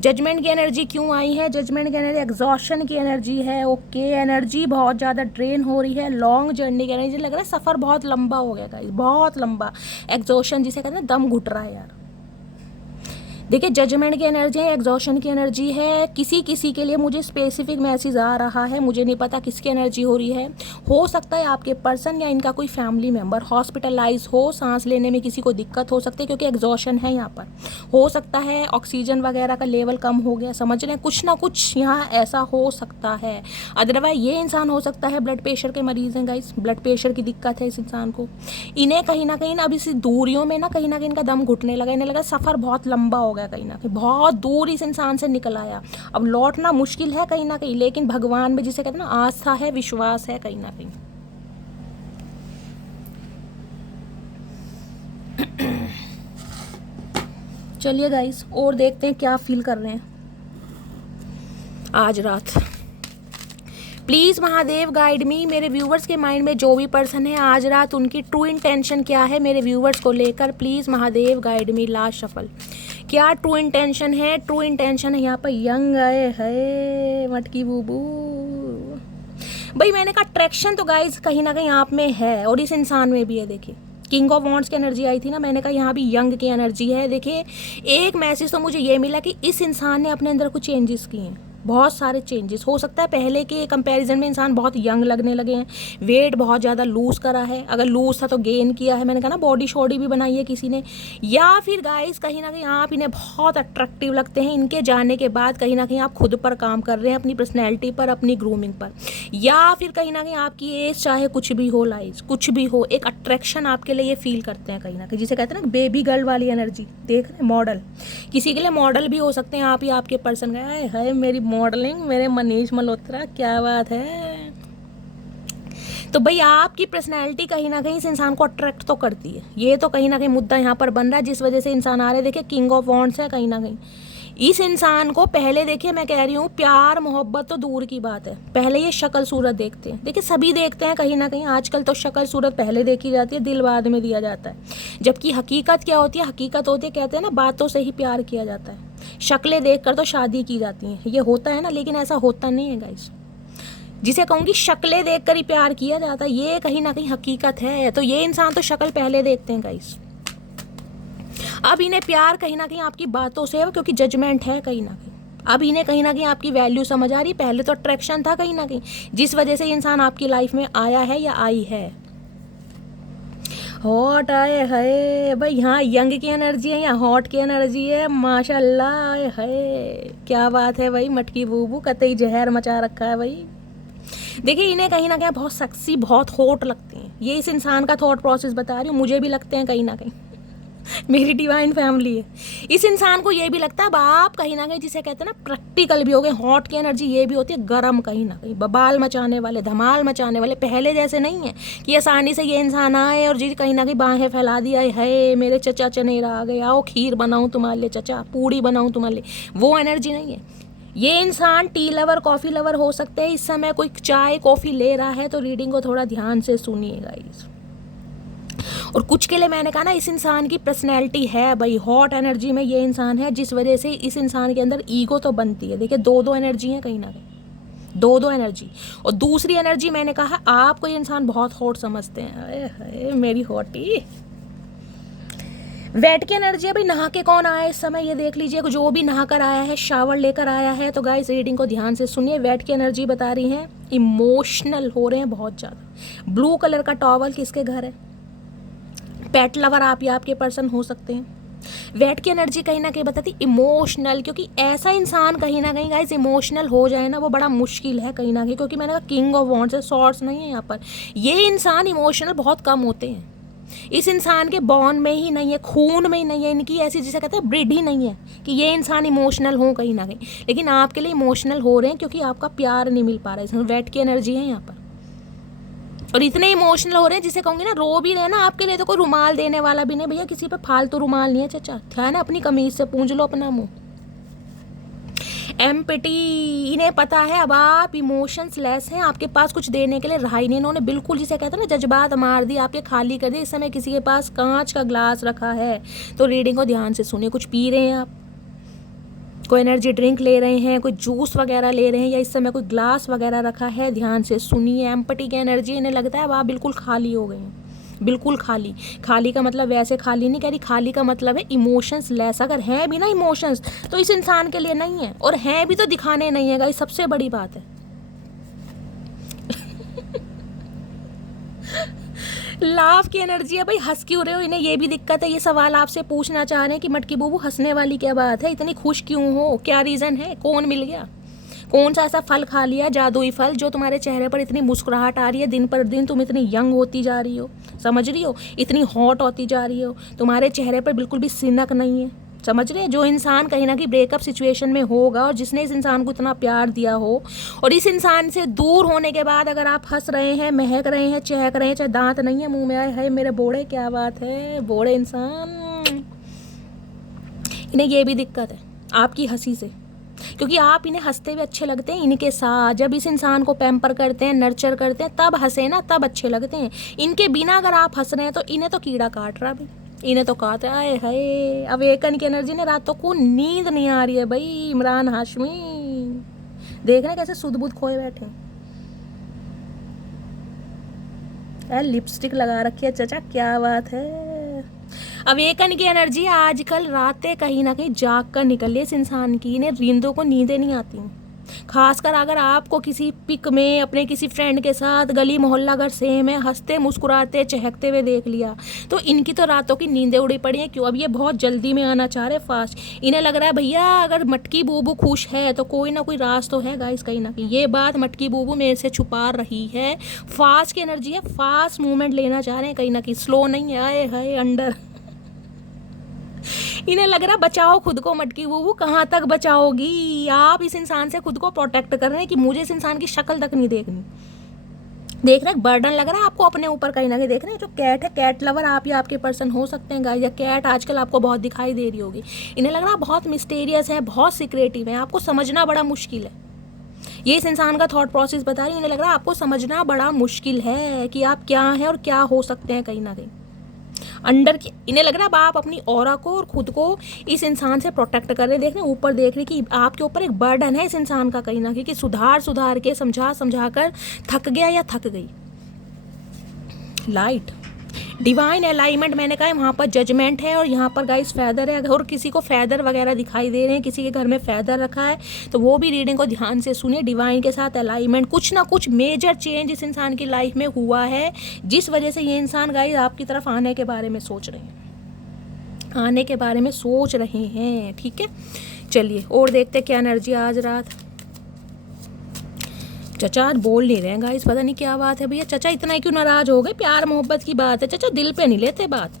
Judgement की एनर्जी क्यों आई है? जजमेंट की एनर्जी एग्जॉशन की एनर्जी है। ओके, एनर्जी बहुत ज़्यादा ड्रेन हो रही है, लॉन्ग जर्नी की एनर्जी, लग रहा है सफ़र बहुत लंबा हो गया गाइस, बहुत लंबा। एग्जॉशन जिसे कहते हैं दम घुट रहा है यार। देखिए जजमेंट की एनर्जी है, एग्जॉशन की एनर्जी है, किसी किसी के लिए मुझे स्पेसिफिक मैसेज आ रहा है, मुझे नहीं पता किसकी एनर्जी हो रही है। हो सकता है आपके पर्सन या इनका कोई फैमिली मेम्बर हॉस्पिटलाइज हो, सांस लेने में किसी को दिक्कत हो सकती है क्योंकि एग्जॉशन है यहाँ पर। हो सकता है ऑक्सीजन वगैरह का लेवल कम हो गया, समझ रहे हैं, कुछ ना कुछ यहाँ ऐसा हो सकता है। अदरवाइज ये इंसान हो सकता है ब्लड प्रेशर के मरीज़ हैं गाइस, ब्लड प्रेशर की दिक्कत है इस इंसान को। इन्हें कहीं ना अब इस दूरियों में ना कहीं इनका दम घुटने लगा, इन्हें लगा सफ़र बहुत लंबा हो गया, कहीं ना कहीं बहुत दूर इस इंसान से निकल आया, अब लौटना मुश्किल है कहीं ना कहीं, लेकिन भगवान में जिसे कहते हैं ना आस्था है, विश्वास है कहीं ना कहीं। चलिए गाइस और देखते हैं क्या फील कर रहे हैं आज रात। प्लीज़ महादेव गाइड मी, मेरे व्यूवर्स के माइंड में जो भी पर्सन है आज रात उनकी ट्रू इंटेंशन क्या है मेरे व्यूवर्स को लेकर, please Mahadev guide me. Last shuffle, क्या ट्रू इंटेंशन है? ट्रू इंटेंशन है यहाँ पर यंग आए है मटकी बूबू। भाई मैंने कहा अट्रैक्शन तो गाइज कहीं ना कहीं आप में है और इस इंसान में भी है। देखिए किंग ऑफ वॉन्ड्स की एनर्जी आई थी ना, मैंने कहा यहाँ भी यंग की एनर्जी है। देखिए एक मैसेज तो मुझे ये मिला कि इस इंसान ने अपने अंदर कुछ चेंजेस किए हैं, बहुत सारे चेंजेस। हो सकता है पहले के कंपैरिजन में इंसान बहुत यंग लगने लगे हैं, वेट बहुत ज़्यादा लूज़ करा है, अगर लूज़ था तो गेन किया है, मैंने कहा ना बॉडी शॉडी भी बनाई है किसी ने, या फिर गाइस कहीं ना कहीं आप इन्हें बहुत अट्रैक्टिव लगते हैं। इनके जाने के बाद कहीं ना कहीं आप खुद पर काम कर रहे हैं, अपनी पर्सनैलिटी पर, अपनी ग्रूमिंग पर, या फिर कहीं ना कहीं आपकी एज चाहे कुछ भी हो, लाइज कुछ भी हो, एक अट्रैक्शन आपके लिए ये फील करते हैं कहीं ना कहीं, जिसे कहते हैं ना बेबी गर्ल वाली एनर्जी। देख रहे हैं मॉडल, किसी के लिए मॉडल भी हो सकते हैं आप ही आपके पर्सन का। है मेरी मॉडलिंग, मेरे मनीष मल्होत्रा, क्या बात है। तो भाई आपकी पर्सनैलिटी कहीं ना कहीं इस इंसान को अट्रैक्ट तो करती है, ये तो कहीं ना कहीं मुद्दा यहाँ पर बन रहा है जिस वजह से इंसान आ रहे हैं। देखिए किंग ऑफ वॉन्ड्स है, कहीं ना कहीं इस इंसान को पहले, देखिए मैं कह रही हूँ प्यार मोहब्बत तो दूर की बात है, पहले ये शक्ल सूरत देखते हैं। देखिए सभी देखते हैं कहीं ना कहीं, आजकल तो शक्ल सूरत पहले देखी जाती है, दिल बाद में दिया जाता है। जबकि हकीकत क्या होती है? हकीकत होती है, कहते हैं ना बातों से ही प्यार किया जाता है, शक्लें देखकर तो शादी की जाती हैं, ये होता है ना, लेकिन ऐसा होता नहीं है गाइस। जिसे कहूँगी शक्लें देखकर ही प्यार किया जाता है, ये कहीं ना कहीं हकीकत है। तो ये इंसान तो शक्ल पहले देखते हैं गाइस, अब इन्हें प्यार कहीं ना कहीं आपकी बातों से है, क्योंकि जजमेंट है कहीं ना कहीं। अब इन्हें कहीं ना कहीं आपकी वैल्यू समझ आ रही, पहले तो अट्रैक्शन था कहीं ना कहीं, जिस वजह से इंसान आपकी लाइफ में आया है या आई है। हॉट आए है भाई, यहाँ यंग की एनर्जी है या हॉट की एनर्जी है, माशाल्लाह है, क्या बात है भाई। मटकी बूबू कतई जहर मचा रखा है भाई। देखिए इन्हें कहीं ना कहीं बहुत सेक्सी, बहुत हॉट लगते हैं, ये इस इंसान का थॉट प्रोसेस बता रही हूँ, मुझे भी लगते हैं कहीं ना कहीं, मेरी डिवाइन फैमिली है। इस इंसान को ये भी लगता है, अब आप कहीं ना कहीं जिसे कहते हैं ना प्रैक्टिकल भी हो गए। हॉट की एनर्जी ये भी होती है गरम, कहीं ना कहीं बबाल मचाने वाले, धमाल मचाने वाले। पहले जैसे नहीं है कि आसानी से ये इंसान आए और जी कहीं ना कहीं बाहें फैला दिया है, मेरे चचा चनेरा आ गए, आओ खीर बनाऊँ तुम्हारे लिए चचा, पूड़ी बनाऊँ तुम्हारे लिए, वो एनर्जी नहीं है। ये इंसान टी लवर, कॉफ़ी लवर हो सकते हैं। इस समय कोई चाय कॉफ़ी ले रहा है तो रीडिंग को थोड़ा ध्यान से सुनिएगा इस। और कुछ के लिए मैंने कहा ना इस इंसान की पर्सनैलिटी है भाई, हॉट एनर्जी में ये इंसान है, जिस वजह से इस इंसान के अंदर ईगो तो बनती है। देखिए दो एनर्जी है कहीं ना कहीं, दो एनर्जी। और दूसरी एनर्जी मैंने कहा आपको ये इंसान बहुत हॉट समझते हैं। अरे मेरी हॉटी वेट की एनर्जी है भाई। नहा के कौन आया इस समय ये देख लीजिए, जो भी नहा कर आया है, शावर लेकर आया है, तो गाइस रीडिंग को ध्यान से सुनिए। वेट की एनर्जी बता रही है इमोशनल हो रहे हैं बहुत ज़्यादा। ब्लू कलर का टॉवल किसके घर है? पेट लवर आप या आपके पर्सन हो सकते हैं। वेट की एनर्जी कहीं ना कहीं बताती इमोशनल, क्योंकि ऐसा इंसान कहीं ना कहीं गाइस इमोशनल हो जाए ना वो बड़ा मुश्किल है कहीं ना कहीं, क्योंकि मैंने कहा किंग ऑफ वॉन्ड्स है, सॉर्ड्स नहीं है यहाँ पर। ये इंसान इमोशनल बहुत कम होते हैं, इस इंसान के बॉन में ही नहीं है, खून में ही नहीं है, इनकी ऐसी जिसे कहते हैं ब्रिड ही नहीं है कि ये इंसान इमोशनल हो कहीं ना कहीं। लेकिन आपके लिए इमोशनल हो रहे हैं क्योंकि आपका प्यार नहीं मिल पा रहा है। इसमें वेट की एनर्जी है यहाँ पर, और इतने इमोशनल हो रहे हैं जिसे कहूँगी ना रो भी रहे ना, आपके लिए तो कोई रुमाल देने वाला भी नहीं भैया, किसी पे फालतू रुमाल नहीं है चचा, क्या है ना अपनी कमीज से पूंछ लो अपना मुंह। एम्पटी, इन्हें पता है अब आप इमोशंस लेस हैं, आपके पास कुछ देने के लिए रहा ही नहीं। इन्होंने बिल्कुल जिसे कहते हैं ना जज्बात मार दी, आपके खाली कर दिए। इस समय किसी के पास कांच का ग्लास रखा है तो रीडिंग को ध्यान से सुनिए। कुछ पी रहे हैं आप, कोई एनर्जी ड्रिंक ले रहे हैं, कोई जूस वगैरह ले रहे हैं, या इस समय कोई ग्लास वगैरह रखा है, ध्यान से सुनिए। एम्पटी की एनर्जी, इन्हें लगता है अब आप बिल्कुल खाली हो गए हैं, बिल्कुल खाली। खाली का मतलब वैसे खाली नहीं कह रही, खाली का मतलब है इमोशंस लेस। अगर हैं भी ना इमोशंस तो इस इंसान के लिए नहीं है, और हैं भी तो दिखाने नहीं है गाइस, सबसे बड़ी बात है। लाफ की एनर्जी है भाई, हंस क्यों रहे हो? इन्हें ये भी दिक्कत है, ये सवाल आपसे पूछना चाह रहे हैं कि मटकी बूबू हंसने वाली क्या बात है, इतनी खुश क्यों हो, क्या रीज़न है, कौन मिल गया, कौन सा ऐसा फल खा लिया, जादुई फल, जो तुम्हारे चेहरे पर इतनी मुस्कुराहट आ रही है, दिन पर दिन तुम इतनी यंग होती जा रही हो, समझ रही हो, इतनी हॉट होती जा रही हो, तुम्हारे चेहरे पर बिल्कुल भी सिनक नहीं है, समझ रहे हैं? जो इंसान कहीं ना कहीं ब्रेकअप सिचुएशन में होगा और जिसने इस इंसान को इतना प्यार दिया हो, और इस इंसान से दूर होने के बाद अगर आप हंस रहे हैं, महक रहे हैं, चहक रहे हैं, चाहे दांत नहीं है मुंह में आए, है मेरे बोड़े, क्या बात है बोड़े इंसान। इन्हें ये भी दिक्कत है आपकी हंसी से, क्योंकि आप इन्हें हंसते हुए अच्छे लगते हैं इनके साथ। जब इस इंसान को पैम्पर करते हैं, नर्चर करते हैं, तब हंसे ना, तब अच्छे लगते हैं। इनके बिना अगर आप हंस रहे हैं तो इन्हें तो कीड़ा काट रहा भाई, इन्हें तो काट रहा है। हाय, अवेकन की एनर्जी ने, रातों को नींद नहीं आ रही है भाई। इमरान हाशमी देख रहे हैं कैसे सुध बुध खोए बैठे हैं। लिपस्टिक लगा रखी है चाचा, क्या बात है। अवेकन की एनर्जी आजकल रातें कहीं ना कहीं जाग कर निकल रही है इस इंसान की। इन्हें नींदों को नींदें नहीं आती, खासकर अगर आपको किसी पिक में अपने किसी फ्रेंड के साथ गली मोहल्ला अगर सेम है, हंसते मुस्कुराते चहकते हुए देख लिया, तो इनकी तो रातों की नींदें उड़ी पड़ी हैं। क्यों? अब ये बहुत जल्दी में आना चाह रहे, फास्ट। इन्हें लग रहा है भैया अगर मटकी बूबू खुश है तो कोई ना कोई राज तो है गाइस, कहीं ना कहीं ये बात मटकी बूबू मेरे से छुपा रही है। फास्ट की एनर्जी है, फास्ट मूवमेंट लेना चाह रहे हैं कहीं ना कहीं, स्लो नहीं है। आए हाय अंडर इन्हें लग रहा बचाओ खुद को मटकी बूबू, कहाँ तक बचाओगी आप? इस इंसान से खुद को प्रोटेक्ट कर रहे हैं कि मुझे इस इंसान की शक्ल तक नहीं देखनी। देख रहे बर्डन लग रहा है आपको अपने ऊपर कहीं ना कहीं। देख रहे हैं जो कैट है, कैट लवर आप या आपके पर्सन हो सकते हैं गाइस, या कैट आजकल आपको बहुत दिखाई दे रही होगी। इन्हें लग रहा है बहुत मिस्टीरियस है, बहुत सीक्रेटिव है, आपको समझना बड़ा मुश्किल है। ये इस इंसान का थॉट प्रोसेस बता रही है। इन्हें लग रहा है आपको समझना बड़ा मुश्किल है कि आप क्या हैं और क्या हो सकते हैं कहीं ना कहीं अंडर की। इन्हें लग रहा है आप अपनी ऑरा को और खुद को इस इंसान से प्रोटेक्ट कर रहे हैं। देख रहे हैं ऊपर, देख रहे कि आपके ऊपर एक बर्डन है इस इंसान का कहीं ना कहीं, कि सुधार के समझा कर थक गया या थक गई। लाइट डिवाइन अलाइनमेंट मैंने कहा है, वहाँ पर जजमेंट है और यहाँ पर गाइस फैदर है। और किसी को फैदर वगैरह दिखाई दे रहे हैं, किसी के घर में फैदर रखा है, तो वो भी रीडिंग को ध्यान से सुनिए। डिवाइन के साथ अलाइनमेंट, कुछ ना कुछ मेजर चेंज इस इंसान की लाइफ में हुआ है, जिस वजह से ये इंसान गाइस आपकी तरफ आने के बारे में सोच रहे हैं, आने के बारे में सोच रहे हैं। ठीक है, चलिए और देखते क्या एनर्जी आज रात। चचा आज बोल नहीं रहे हैं गाइस, पता नहीं क्या बात है भैया। चचा इतना ही क्यों नाराज हो गए? प्यार मोहब्बत की बात है चचा, दिल पे नहीं लेते बात।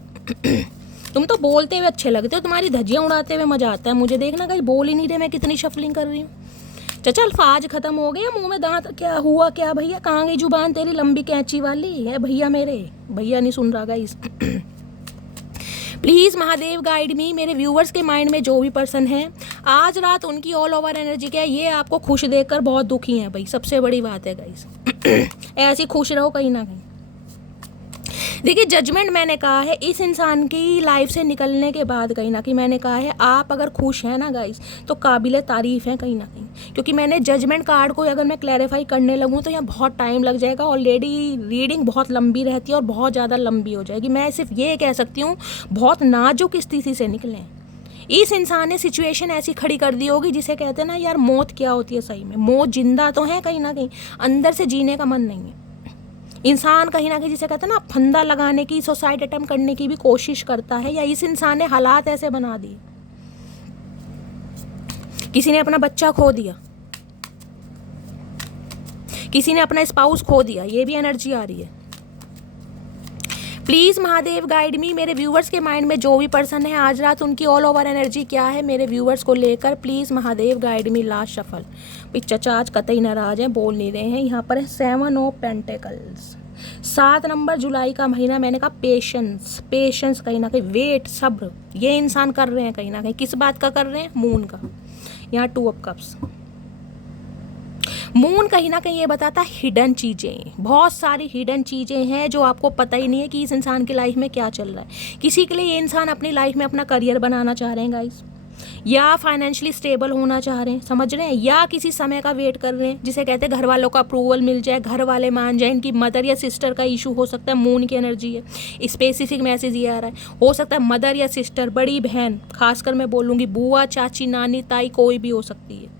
तुम तो बोलते हुए अच्छे लगते हो, तुम्हारी धज्जियां उड़ाते हुए मजा आता है मुझे देखना। गाइस बोल ही नहीं रहे, मैं कितनी शफलिंग कर रही हूँ। चचा अल्फाज खत्म हो गए, मुंह में दांत, क्या हुआ क्या भैया? कहाँ गई जुबान तेरी लंबी कैंची वाली है भैया? मेरे भैया नहीं सुन रहा गाइस। प्लीज़ महादेव गाइड मी। मेरे व्यूवर्स के माइंड में जो भी पर्सन है आज रात, उनकी ऑल ओवर एनर्जी क्या है, ये आपको खुश देखकर बहुत दुखी है भाई, सबसे बड़ी बात है गाइस। ऐसे खुश रहो कहीं ना कहीं। देखिए जजमेंट मैंने कहा है इस इंसान की लाइफ से निकलने के बाद, कहीं ना कहीं मैंने कहा है आप अगर खुश हैं ना गाइस तो काबिले तारीफ़ हैं कहीं ना कहीं। क्योंकि मैंने जजमेंट कार्ड को अगर मैं क्लैरिफाई करने लगूँ तो यहाँ बहुत टाइम लग जाएगा, ऑलरेडी रीडिंग बहुत लंबी रहती है और बहुत ज़्यादा लंबी हो जाएगी। मैं सिर्फ ये कह सकती हूँ बहुत नाजुक स्थिति से निकलें। इस इंसान ने सिचुएशन ऐसी खड़ी कर दी होगी जिसे कहते हैं ना यार मौत क्या होती है सही में। मौत जिंदा तो है कहीं ना कहीं, अंदर से जीने का मन नहीं है। इंसान कहीं ना कहीं जिसे कहते हैं ना फंदा लगाने की, सुसाइड अटेम्प्ट करने की भी कोशिश करता है, या इस इंसान ने हालात ऐसे बना दिए। किसी ने अपना बच्चा खो दिया, किसी ने अपना स्पाउस खो दिया, ये भी एनर्जी आ रही है। प्लीज़ महादेव गाइड मी। मेरे व्यूवर्स के माइंड में जो भी पर्सन है आज रात, उनकी ऑल ओवर एनर्जी क्या है मेरे व्यूवर्स को लेकर, please Mahadev guide me. Last shuffle. चचा आज कतई नाराज हैं, बोल नहीं रहे हैं। यहाँ पर है 7 ऑफ पेंटिकल्स, 7 नंबर जुलाई का महीना। मैंने कहा पेशेंस, पेशेंस कहीं ना कहीं, वेट, सब्र, ये इंसान कर रहे हैं कहीं ना कहीं। किस बात का कर रहे हैं? मून का। यहाँ 2 ऑफ कप्स। मून कहीं ना कहीं ये बताता है हिडन चीज़ें, बहुत सारी हिडन चीज़ें हैं जो आपको पता ही नहीं है कि इस इंसान की लाइफ में क्या चल रहा है। किसी के लिए ये इंसान अपनी लाइफ में अपना करियर बनाना चाह रहे हैं गाइस, या फाइनेंशियली स्टेबल होना चाह रहे हैं, समझ रहे हैं, या किसी समय का वेट कर रहे हैं, जिसे कहते हैं घर वालों का अप्रूवल मिल जाए, घर वाले मान जाए। इनकी मदर या सिस्टर का इशू हो सकता है, मून की एनर्जी है। स्पेसिफिक मैसेज ये आ रहा है, हो सकता है मदर या सिस्टर, बड़ी बहन, खासकर मैं बोलूँगी बुआ, चाची, नानी, ताई, कोई भी हो सकती है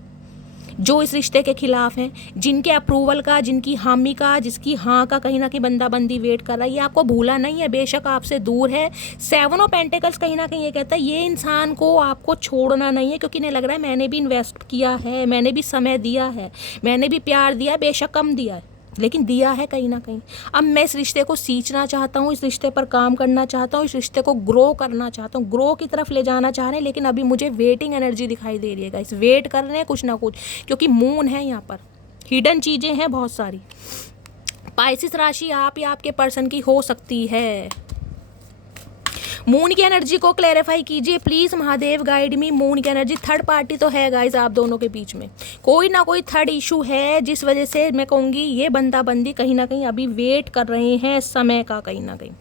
जो इस रिश्ते के खिलाफ हैं, जिनके अप्रूवल का, जिनकी हामी का, जिसकी हाँ का कहीं ना कहीं बंदा-बंदी वेट कर रहा है। ये आपको भूला नहीं है, बेशक आपसे दूर है। 7 ऑफ पेंटिकल्स कहीं ना कहीं ये कहता है ये इंसान को आपको छोड़ना नहीं है, क्योंकि इन्हें लग रहा है मैंने भी इन्वेस्ट किया है, मैंने भी समय दिया है, मैंने भी प्यार दिया है, बेशक कम दिया है लेकिन दिया है कहीं ना कहीं। अब मैं इस रिश्ते को सींचना चाहता हूँ, इस रिश्ते पर काम करना चाहता हूँ, इस रिश्ते को ग्रो करना चाहता हूँ, ग्रो की तरफ ले जाना चाह रहे हैं, लेकिन अभी मुझे वेटिंग एनर्जी दिखाई दे रही है गाइस। वेट कर रहे हैं कुछ ना कुछ, क्योंकि मून है यहाँ पर, हिडन चीज़ें हैं बहुत सारी। पाइसिस राशि आप या आपके पर्सन की हो सकती है। मून की एनर्जी को क्लैरिफाई कीजिए please Mahadev, guide me. Moon की एनर्जी, थर्ड पार्टी तो है गाइज आप दोनों के बीच में, कोई ना कोई थर्ड इशू है जिस वजह से मैं कहूँगी ये बंदा बंदी कहीं ना कहीं अभी वेट कर रहे हैं समय का कहीं ना कहीं।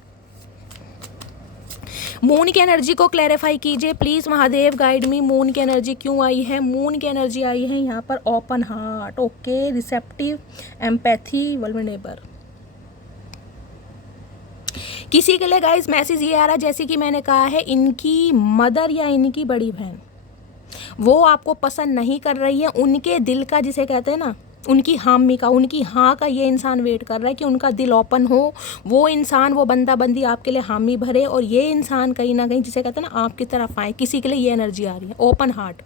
मून की एनर्जी को क्लैरिफाई कीजिए please Mahadev, guide me. Moon की एनर्जी क्यों आई है? मून की एनर्जी आई है यहाँ पर open heart, okay, receptive, empathy, vulnerable. किसी के लिए गाइस मैसेज ये आ रहा है, जैसे कि मैंने कहा है, इनकी मदर या इनकी बड़ी बहन वो आपको पसंद नहीं कर रही है। उनके दिल का, जिसे कहते हैं ना, उनकी हामी का, उनकी हाँ का ये इंसान वेट कर रहा है कि उनका दिल ओपन हो, वो इंसान, वो बंदा बंदी आपके लिए हामी भरे, और ये इंसान कहीं ना कहीं, जिसे कहते हैं ना, आपकी तरफ आए। किसी के लिए ये एनर्जी आ रही है, ओपन हार्ट।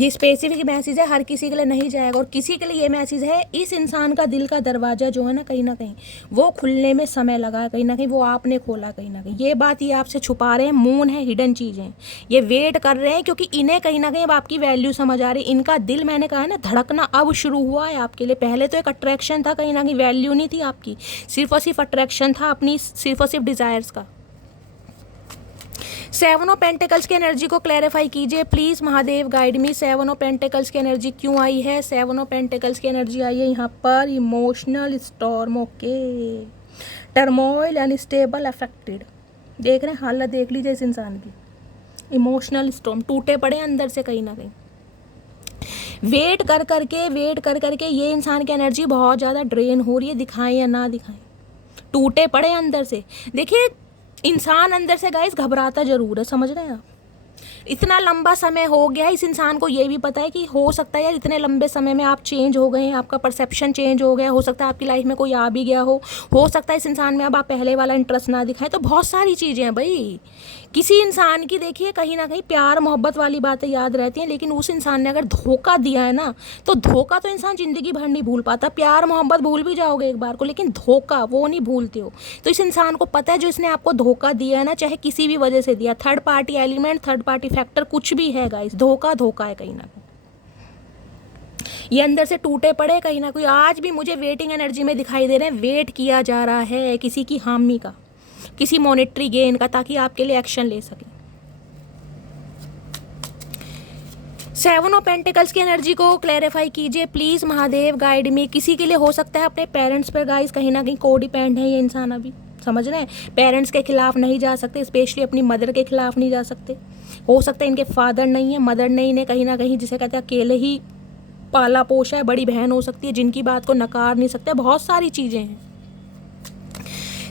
ये स्पेसिफिक मैसेज है, हर किसी के लिए नहीं जाएगा। और किसी के लिए ये मैसेज है, इस इंसान का दिल का दरवाज़ा जो है ना कहीं वो खुलने में समय लगा, कहीं ना कहीं वो आपने खोला कहीं ना कहीं। ये बात ये आपसे छुपा रहे हैं, मून है, हिडन चीज़ें, ये वेट कर रहे हैं, क्योंकि इन्हें कहीं ना कहीं अब आपकी वैल्यू समझ आ रही है। इनका दिल, मैंने कहा है ना, धड़कना अब शुरू हुआ है आपके लिए। पहले तो एक अट्रैक्शन था, कहीं ना कहीं वैल्यू नहीं थी आपकी, सिर्फ और सिर्फ अट्रैक्शन था अपनी, सिर्फ और सिर्फ डिज़ायर्स का। 7 ऑफ पेंटिकल्स की एनर्जी को क्लैरिफाई कीजिए please Mahadev, guide me. 7 of pentacles की एनर्जी क्यों आई है? 7 ऑफ पेंटिकल्स की एनर्जी आई है यहाँ पर emotional storm, okay, turmoil, unstable, affected. देख रहे हैं हालत, देख लीजिए इस इंसान की, इमोशनल स्टॉर्म, टूटे पड़े अंदर से कहीं ना कहीं। वेट कर करके ये इंसान की एनर्जी बहुत ज़्यादा ड्रेन हो रही है, दिखाएं या ना दिखाएं, टूटे पड़े अंदर से। देखिए इंसान अंदर से गाइस घबराता ज़रूर है, समझ रहे हैं आप। इतना लंबा समय हो गया है, इस इंसान को ये भी पता है कि हो सकता है यार इतने लंबे समय में आप चेंज हो गए हैं, आपका परसेप्शन चेंज हो गया, हो सकता है आपकी लाइफ में कोई आ भी गया हो सकता है इस इंसान में अब आप पहले वाला इंटरेस्ट ना दिखाएं। तो बहुत सारी चीज़ें हैं भाई। किसी इंसान की देखिए कहीं ना कहीं प्यार मोहब्बत वाली बातें याद रहती हैं, लेकिन उस इंसान ने अगर धोखा दिया है ना, तो धोखा तो इंसान ज़िंदगी भर नहीं भूल पाता। प्यार मोहब्बत भूल भी जाओगे एक बार को, लेकिन धोखा वो नहीं भूलते हो। तो इस इंसान को पता है जो इसने आपको धोखा दिया है ना, चाहे किसी भी वजह से दिया, third party element, third party factor, कुछ भी है गाइस, धोखा धोखा है कहीं ना कहीं। ये अंदर से टूटे पड़े कहीं ना कोई, आज भी मुझे वेटिंग एनर्जी में दिखाई दे रहे हैं। वेट किया जा रहा है किसी की हामी का, किसी मॉनेटरी गेन का, ताकि आपके लिए एक्शन ले सकें। 7 ऑफ पेंटिकल्स की एनर्जी को क्लैरिफाई कीजिए प्लीज़ महादेव, गाइड में। किसी के लिए हो सकता है अपने पेरेंट्स पर गाइस कहीं ना कहीं को डिपेंड है ये इंसान अभी, समझ रहे हैं। पेरेंट्स के खिलाफ नहीं जा सकते, स्पेशली अपनी मदर के खिलाफ नहीं जा सकते। हो सकता है इनके फादर नहीं है, मदर नहीं, इन्हें कहीं ना कहीं जिसे कहते हैं अकेले ही पाला पोषा है। बड़ी बहन हो सकती है जिनकी बात को नकार नहीं सकते, बहुत सारी चीज़ें हैं।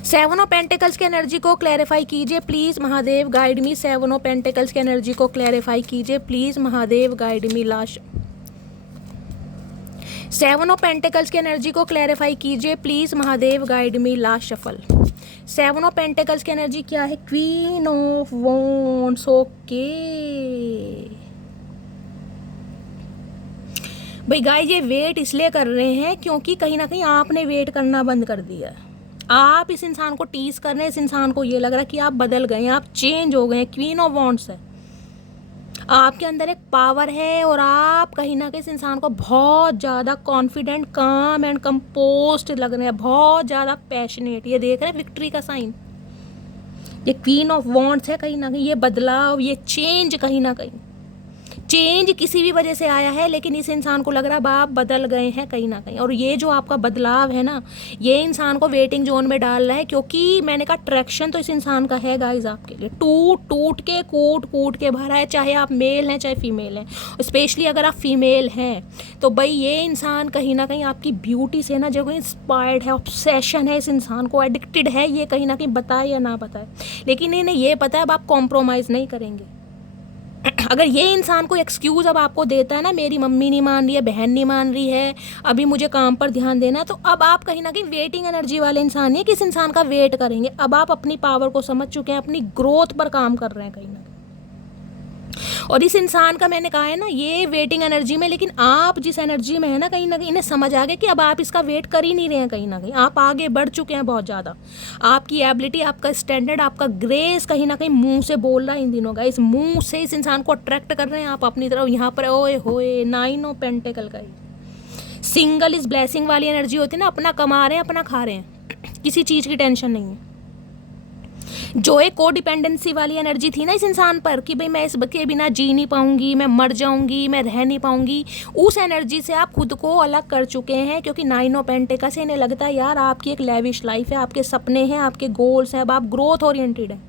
7 ऑफ पेंटिकल्स की एनर्जी को क्लैरिफाई कीजिए please Mahadev, guide me. 7 of pentacles की एनर्जी को क्लैरिफाई कीजिए please Mahadev, guide me. Last 7 of pentacles की एनर्जी को क्लैरिफाई कीजिए please Mahadev, guide me. Last shuffle. 7 of pentacles की एनर्जी क्या है? क्वीन ऑफ वॉन्ड्स, ओके भाई गाइस, ये वेट इसलिए कर रहे हैं क्योंकि कहीं ना कहीं आपने वेट करना बंद कर दिया है। आप इस इंसान को टीज कर रहे हैं, इस इंसान को ये लग रहा है कि आप बदल गए हैं, आप चेंज हो गए हैं। क्वीन ऑफ वॉन्ड्स है, आपके अंदर एक पावर है और आप कहीं ना कहीं इस इंसान को बहुत ज़्यादा कॉन्फिडेंट, काम एंड कंपोस्ट लग रहे हैं, बहुत ज़्यादा पैशनेट। ये देख रहे हैं विक्ट्री का साइन, ये क्वीन ऑफ वॉन्ड्स है कहीं ना कहीं, ये बदलाव, ये चेंज कहीं ना कहीं चेंज किसी भी वजह से आया है, लेकिन इस इंसान को लग रहा है आप बदल गए हैं कहीं ना कहीं, और ये जो आपका बदलाव है ना, ये इंसान को वेटिंग जोन में डाल रहा है, क्योंकि मैंने कहा ट्रैक्शन तो इस इंसान का है गाइस आपके लिए, टूट टूट के कूट कूट के भरा है, चाहे आप मेल हैं चाहे फीमेल हैं। स्पेशली अगर आप फीमेल हैं तो भाई ये इंसान कहीं ना कहीं आपकी ब्यूटी से ना जो इंस्पायर्ड है, ऑब्सेशन है, इस इंसान को एडिक्टेड है, ये कहीं ना कहीं बताए या ना बताए, लेकिन इन्हें ये पता है अब आप कॉम्प्रोमाइज़ नहीं करेंगे। अगर ये इंसान को एक्सक्यूज़ अब आपको देता है ना, मेरी मम्मी नहीं मान रही है, बहन नहीं मान रही है, अभी मुझे काम पर ध्यान देना है, तो अब आप कहीं ना कहीं वेटिंग एनर्जी वाले इंसान नहीं, किस इंसान का वेट करेंगे। अब आप अपनी पावर को समझ चुके हैं, अपनी ग्रोथ पर काम कर रहे हैं कहीं ना कहीं। और इस इंसान का मैंने कहा है ना, ये वेटिंग एनर्जी में, लेकिन आप जिस एनर्जी में है ना कहीं इन्हें समझ आ गया कि अब आप इसका वेट कर ही नहीं रहे हैं, कहीं ना कहीं आप आगे बढ़ चुके हैं बहुत ज़्यादा। आपकी एबिलिटी, आपका स्टैंडर्ड, आपका ग्रेस कहीं ना कहीं मुंह से बोल रहा है इन दिनों का, इस मुंह से इस इंसान को अट्रैक्ट कर रहे हैं आप अपनी तरफ। यहाँ पर ओए होए 9 ऑफ पेंटिकल का ही सिंगल इस ब्लेसिंग वाली एनर्जी होती है ना, अपना कमा रहे हैं अपना खा रहे हैं, किसी चीज़ की टेंशन नहीं है। जो एक को डिपेंडेंसी वाली एनर्जी थी ना इस इंसान पर कि भाई मैं इसके बिना जी नहीं पाऊंगी, मैं मर जाऊंगी, मैं रह नहीं पाऊंगी, उस एनर्जी से आप खुद को अलग कर चुके हैं, क्योंकि 9 ऑफ पेंटिकल्स से इन्हें लगता है यार आपकी एक लेविश लाइफ है, आपके सपने हैं, आपके गोल्स हैं, अब आप ग्रोथ ओरिएंटेड हैं।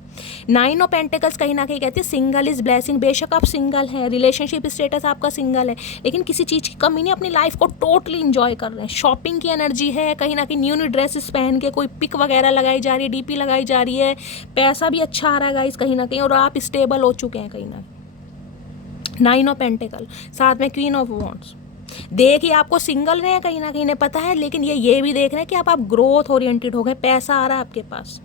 9 ऑफ पेंटिकल्स कहीं ना कहीं कहते हैं सिंगल इज ब्लेसिंग। बेशक आप सिंगल हैं, रिलेशनशिप स्टेटस आपका सिंगल है, लेकिन किसी चीज़ की कमी नहीं, अपनी लाइफ को टोटली इंजॉय कर रहे हैं। शॉपिंग की एनर्जी है कहीं ना कहीं, न्यू न्यू ड्रेसेस पहन के कोई पिक वगैरह लगाई जा रही है, डीपी लगाई जा रही है, पैसा भी अच्छा आ रहा है गाइस कहीं ना कहीं, और आप स्टेबल हो चुके हैं कहीं ना कहीं। 9 ऑफ पेंटिकल साथ में क्वीन ऑफ वॉन्ड्स। देखिए आपको सिंगल रहे हैं कहीं ना कहीं, इन्हें पता है, लेकिन ये भी देख रहे हैं कि आप ग्रोथ ओरिएंटेड हो गए, पैसा आ रहा है आपके पास,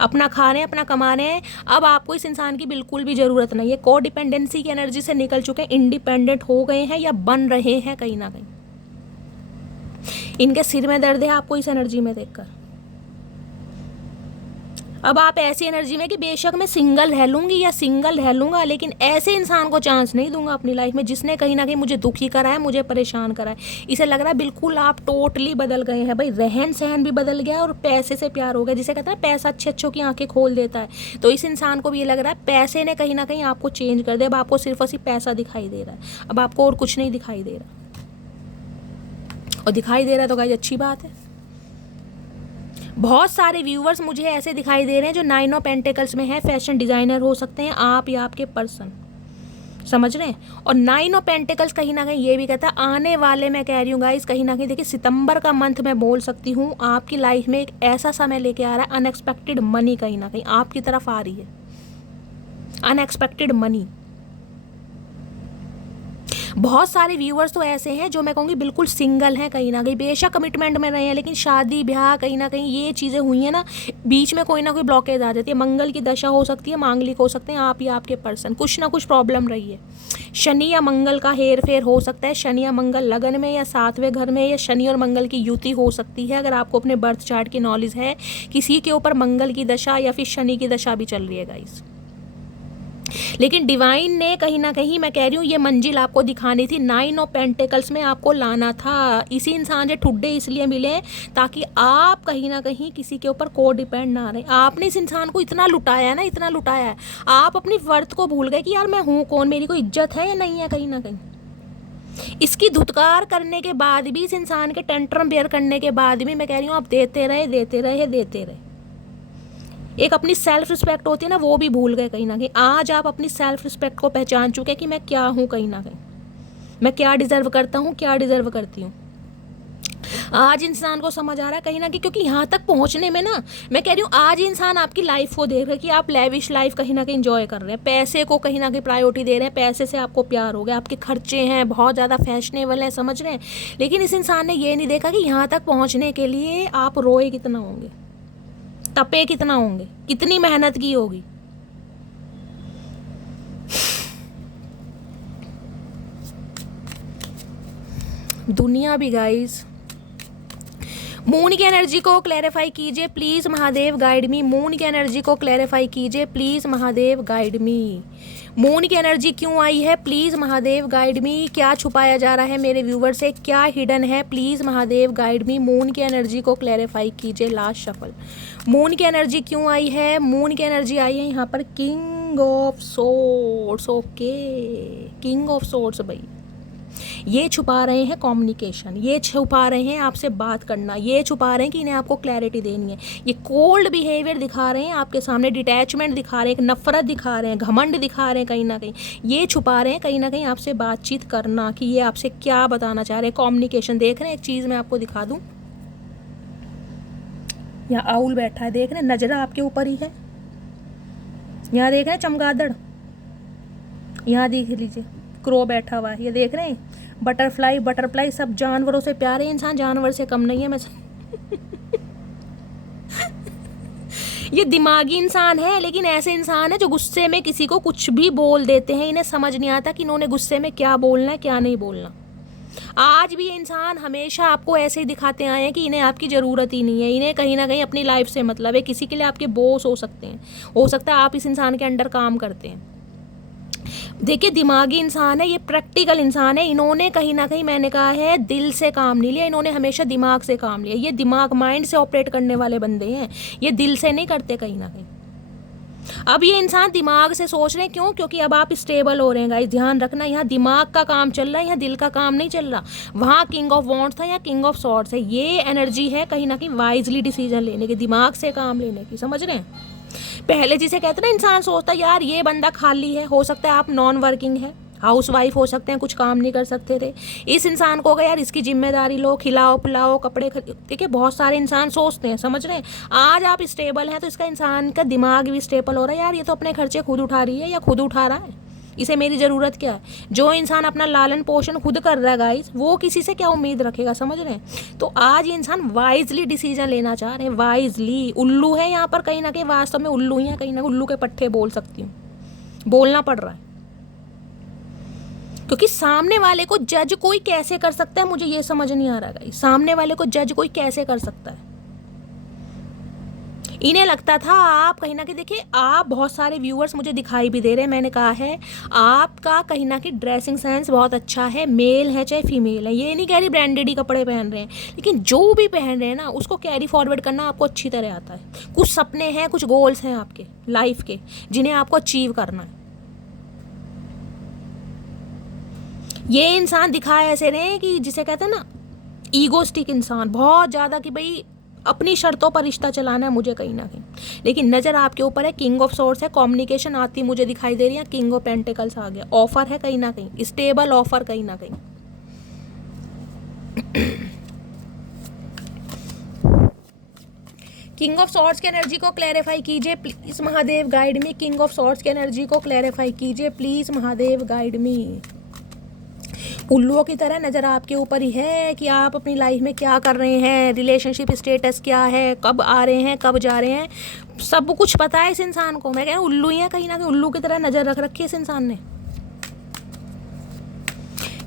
अपना खा रहे हैं, अपना कमा रहे हैं। अब आपको इस इंसान की बिल्कुल भी ज़रूरत नहीं है, को डिपेंडेंसी की एनर्जी से निकल चुके हैं, इंडिपेंडेंट हो गए हैं या बन रहे हैं कहीं ना कहीं। इनके सिर में दर्द है आपको इस एनर्जी में देखकर। अब आप ऐसी एनर्जी में कि बेशक मैं सिंगल रह लूँगी या सिंगल रह लूँगा, लेकिन ऐसे इंसान को चांस नहीं दूंगा अपनी लाइफ में जिसने कहीं ना कहीं मुझे दुखी करा है, मुझे परेशान करा है। इसे लग रहा है बिल्कुल आप टोटली बदल गए हैं भाई, रहन सहन भी बदल गया और पैसे से प्यार हो गया, जिसे कहता है पैसा अच्छे अच्छों की आंखें खोल देता है। तो इस इंसान को भी ये लग रहा है पैसे ने कहीं ना कहीं आपको चेंज कर दिया, अब आपको सिर्फ और सिर्फ पैसा दिखाई दे रहा है, अब आपको और कुछ नहीं दिखाई दे रहा, और दिखाई दे रहा है तो गाइस अच्छी बात है। बहुत सारे व्यूवर्स मुझे ऐसे दिखाई दे रहे हैं जो 9 ऑफ पेंटिकल्स में है, फैशन डिज़ाइनर हो सकते हैं आप या आपके पर्सन, समझ रहे हैं। और 9 ऑफ पेंटिकल्स कहीं ना कहीं ये भी कहता है आने वाले, मैं कह रही हूँ गाइस कहीं ना कहीं देखिए सितंबर का मंथ मैं बोल सकती हूँ आपकी लाइफ में एक ऐसा समय लेके आ रहा है, अनएक्सपेक्टेड मनी कहीं ना कहीं आपकी तरफ आ रही है, अनएक्सपेक्टेड मनी। बहुत सारे व्यूअर्स तो ऐसे हैं जो मैं कहूँगी बिल्कुल सिंगल हैं कहीं ना कहीं, बेशक कमिटमेंट में रहे हैं, लेकिन शादी ब्याह कहीं ना कहीं ये चीज़ें हुई हैं ना, बीच में कोई ना कोई ब्लॉकेज आ जाती है। मंगल की दशा हो सकती है, मांगलिक हो सकते हैं आप या आपके पर्सन, कुछ ना कुछ प्रॉब्लम रही है। शनि या मंगल का हेर फेर हो सकता है, शनि या मंगल लगन में या 7वें घर में, या शनि और मंगल की युति हो सकती है। अगर आपको अपने बर्थ चार्ट की नॉलेज है, किसी के ऊपर मंगल की दशा या फिर शनि की दशा भी चल रही है गाइस, लेकिन डिवाइन ने कहीं ना कहीं मैं कह रही हूँ ये मंजिल आपको दिखानी थी, 9 ऑफ पेंटिकल्स में आपको लाना था। इसी इंसान से ठुड्डे इसलिए मिले ताकि आप कहीं ना कहीं किसी के ऊपर को डिपेंड ना रहे। आपने इस इंसान को इतना लुटाया है ना, इतना लुटाया है, आप अपनी वर्थ को भूल गए कि यार मैं हूँ कौन, मेरी कोई इज्जत है या नहीं है कहीं ना कहीं। इसकी धुतकार करने के बाद भी, इस इंसान के टेंट्रम बेयर करने के बाद भी मैं कह रही हूँ आप देते रहे देते रहे देते रहे। एक अपनी सेल्फ रिस्पेक्ट होती है ना, वो भी भूल गए कहीं ना कहीं। आज आप अपनी सेल्फ रिस्पेक्ट को पहचान चुके हैं कि मैं क्या हूँ कहीं ना कहीं, मैं क्या डिज़र्व करता हूँ, क्या डिज़र्व करती हूँ। आज इंसान को समझ आ रहा है कहीं ना कहीं, क्योंकि यहाँ तक पहुँचने में ना मैं कह रही हूँ आज इंसान आपकी लाइफ को देख रहा है कि आप लेविश लाइफ कहीं ना कहीं इंजॉय कर रहे हैं, पैसे को कहीं ना कहीं प्रायोरिटी दे रहे हैं, पैसे से आपको प्यार हो गया, आपके खर्चे हैं बहुत ज़्यादा फैशनेबल हैं, समझ रहे हैं। लेकिन इस इंसान ने ये नहीं देखा कि यहाँ तक पहुँचने के लिए आप रोए कितना होंगे, तपे कितना होंगे, कितनी मेहनत की होगी। दुनिया भी गाइस, मून की एनर्जी को क्लैरिफाई कीजिए please Mahadev guide me, moon की एनर्जी को क्लैरिफाई कीजिए please Mahadev guide me. Moon की एनर्जी क्यों आई है, प्लीज़ महादेव गाइड मी। क्या छुपाया जा रहा है मेरे व्यूवर से, क्या हिडन है, please Mahadev guide me. Moon की एनर्जी को क्लैरिफाई कीजिए। लास्ट शफल, मून की एनर्जी क्यों आई है, मून की एनर्जी आई है यहाँ पर king king of swords. Okay, king of swords भाई, ये छुपा रहे हैं कम्युनिकेशन, ये छुपा रहे हैं आपसे बात करना, ये छुपा रहे हैं कि इन्हें आपको क्लैरिटी देनी है, ये कोल्ड बिहेवियर दिखा रहे हैं आपके सामने, डिटैचमेंट दिखा रहे हैं, नफरत दिखा रहे हैं, घमंड दिखा रहे हैं, कहीं ना कहीं ये छुपा रहे हैं कहीं ना कहीं आपसे बातचीत करना, कि ये आपसे क्या बताना चाह रहे हैं। कम्युनिकेशन देख रहे हैं, एक चीज़ मैं आपको दिखा दूँ, यहाँ आउल बैठा है, देख रहे हैं, नजर आपके ऊपर ही है, यहाँ देख रहे हैं चमगादड़, यहाँ देख लीजिए क्रो बैठा हुआ है, ये देख रहे हैं बटरफ्लाई, बटरफ्लाई सब जानवरों से प्यारे, इंसान जानवर से कम नहीं है। मैं ये दिमागी इंसान है, लेकिन ऐसे इंसान है जो गुस्से में किसी को कुछ भी बोल देते हैं, इन्हें समझ नहीं आता कि इन्होंने गुस्से में क्या बोलना है क्या नहीं बोलना। आज भी ये इंसान हमेशा आपको ऐसे ही दिखाते आए हैं कि इन्हें आपकी ज़रूरत ही नहीं है, इन्हें कहीं ना कहीं अपनी लाइफ से मतलब है, किसी के लिए आपके बॉस हो सकते हैं, हो सकता है आप इस इंसान के अंडर काम करते हैं। देखिए दिमागी इंसान है, ये प्रैक्टिकल इंसान है, इन्होंने कहीं ना कहीं मैंने कहा है दिल से काम नहीं लिया, इन्होंने हमेशा दिमाग से काम लिया। ये दिमाग माइंड से ऑपरेट करने वाले बंदे हैं, ये दिल से नहीं करते कहीं ना कहीं। अब ये इंसान दिमाग से सोच रहे हैं, क्यों? क्योंकि अब आप स्टेबल हो रहे हैं गाइस, ध्यान रखना, यहाँ दिमाग का काम चल रहा है, यहाँ दिल का काम नहीं चल रहा। वहाँ किंग ऑफ वॉन्ड्स था, यहाँ किंग ऑफ सॉर्ड्स है। ये एनर्जी है कहीं ना कहीं वाइजली डिसीजन लेने की, दिमाग से काम लेने की, समझ रहे हैं? पहले जिसे कहते हैं ना, इंसान सोचता है यार ये बंदा खाली है, हो सकता है आप नॉन वर्किंग है, हाउस वाइफ हो सकते हैं, कुछ काम नहीं कर सकते थे, इस इंसान को अगर यार इसकी जिम्मेदारी लो, खिलाओ पिलाओ, कपड़े देखिए बहुत सारे इंसान सोचते हैं, समझ रहे हैं? आज आप स्टेबल हैं तो इसका इंसान का दिमाग भी स्टेबल हो रहा है, यार ये तो अपने खर्चे खुद उठा रही है या खुद उठा रहा है, इसे मेरी ज़रूरत क्या है। जो इंसान अपना लालन पोषण खुद कर रहा है गाइस, वो किसी से क्या उम्मीद रखेगा, समझ रहे हैं? तो आज ये इंसान वाइजली डिसीजन लेना चाह रहे हैं, वाइजली। उल्लू है यहाँ पर कहीं ना कहीं, वास्तव में उल्लू ही है, कहीं ना उल्लू के पट्टे बोल सकती हूँ, बोलना पड़ रहा है, क्योंकि सामने वाले को जज कोई कैसे कर सकता है, मुझे ये समझ नहीं आ रहा गाइस, सामने वाले को जज कोई कैसे कर सकता है। इन्हें लगता था आप कहीं ना कहीं, देखिए आप बहुत सारे व्यूअर्स मुझे दिखाई भी दे रहे हैं, मैंने कहा है आपका कहीं ना कहीं ड्रेसिंग सेंस बहुत अच्छा है, मेल है चाहे फीमेल है, ये नहीं कह रही ब्रांडेड ही कपड़े पहन रहे हैं, लेकिन जो भी पहन रहे हैं ना उसको कैरी फॉरवर्ड करना आपको अच्छी तरह आता है। कुछ सपने हैं, कुछ गोल्स हैं आपके लाइफ के, जिन्हें आपको अचीव करना है। ये इंसान दिखाए ऐसे रहे हैं कि जिसे कहते हैं ना ईगोस्टिक इंसान, बहुत ज़्यादा, कि भाई अपनी शर्तों पर रिश्ता चलाना है मुझे कहीं ना कहीं, लेकिन नज़र आपके ऊपर है, किंग ऑफ सोर्ड्स है, कम्युनिकेशन आती मुझे दिखाई दे रही है, किंग ऑफ पेंटिकल्स आ गया, ऑफर है कहीं ना कहीं, स्टेबल ऑफर कहीं ना कहीं। किंग ऑफ सॉर्ड्स की एनर्जी को क्लैरिफाई कीजिए please Mahadev, guide me. King of swords की एनर्जी को क्लैरिफाई कीजिए प्लीज महादेव, गाइड मी। उल्लुओं की तरह नज़र आपके ऊपर ही है कि आप अपनी लाइफ में क्या कर रहे हैं, रिलेशनशिप स्टेटस क्या है, कब आ रहे हैं, कब जा रहे हैं, सब कुछ पता है इस इंसान को। मैं कह रहा हूँ उल्लू ही है कहीं ना कहीं, उल्लू की तरह नज़र रख रखी है इस इंसान ने।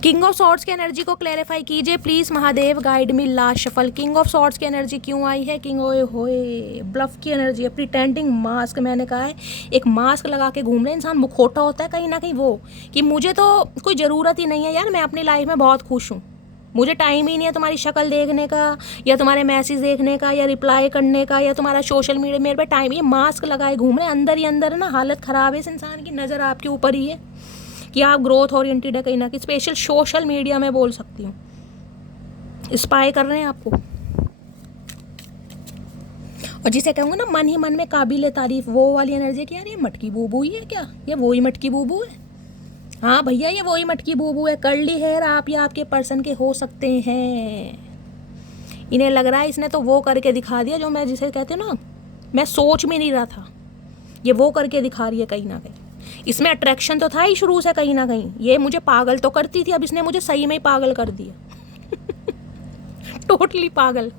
किंग ऑफ सॉर्ड्स की एनर्जी को क्लैरिफाई कीजिए please Mahadev, guide me. Last shuffle. King of swords की एनर्जी क्यों आई है? किंग ओए होए, ब्लफ की एनर्जी है, प्रिटेंडिंग मास्क। मैंने कहा है एक मास्क लगा के घूम रहे इंसान, मुखौटा होता है कहीं ना कहीं वो, कि मुझे तो कोई ज़रूरत ही नहीं है यार, मैं अपनी लाइफ में बहुत खुश हूँ, मुझे टाइम ही नहीं है तुम्हारी शक्ल देखने का, या तुम्हारे मैसेज देखने का, या रिप्लाई करने का, या तुम्हारा सोशल मीडिया, मेरे पे टाइम। ये मास्क लगाए घूम रहे, अंदर ही अंदर ना हालत ख़राब है इस इंसान की, नज़र आपके ऊपर ही है कि आप ग्रोथ ओरिएंटेड है कहीं ना कहीं, स्पेशल सोशल मीडिया में बोल सकती हूँ, स्पाई कर रहे हैं आपको। और जिसे कहूँगा ना मन ही मन में काबिल तारीफ, वो वाली एनर्जी की, यार ये मटकी बूबू ही है क्या, ये वही मटकी बूबू है? हाँ भैया ये वही मटकी बूबू है। कर्ली हेयर आप या आपके पर्सन के हो सकते हैं। इन्हें लग रहा है इसने तो वो करके दिखा दिया जो मैं, जिसे कहते हैं ना, मैं सोच में नहीं रहा था, ये वो करके दिखा रही है कहीं ना कहीं। इसमें अट्रैक्शन तो था ही शुरू से कहीं ना कहीं, ये मुझे पागल तो करती थी, अब इसने मुझे सही में ही पागल कर दिया टोटली पागल।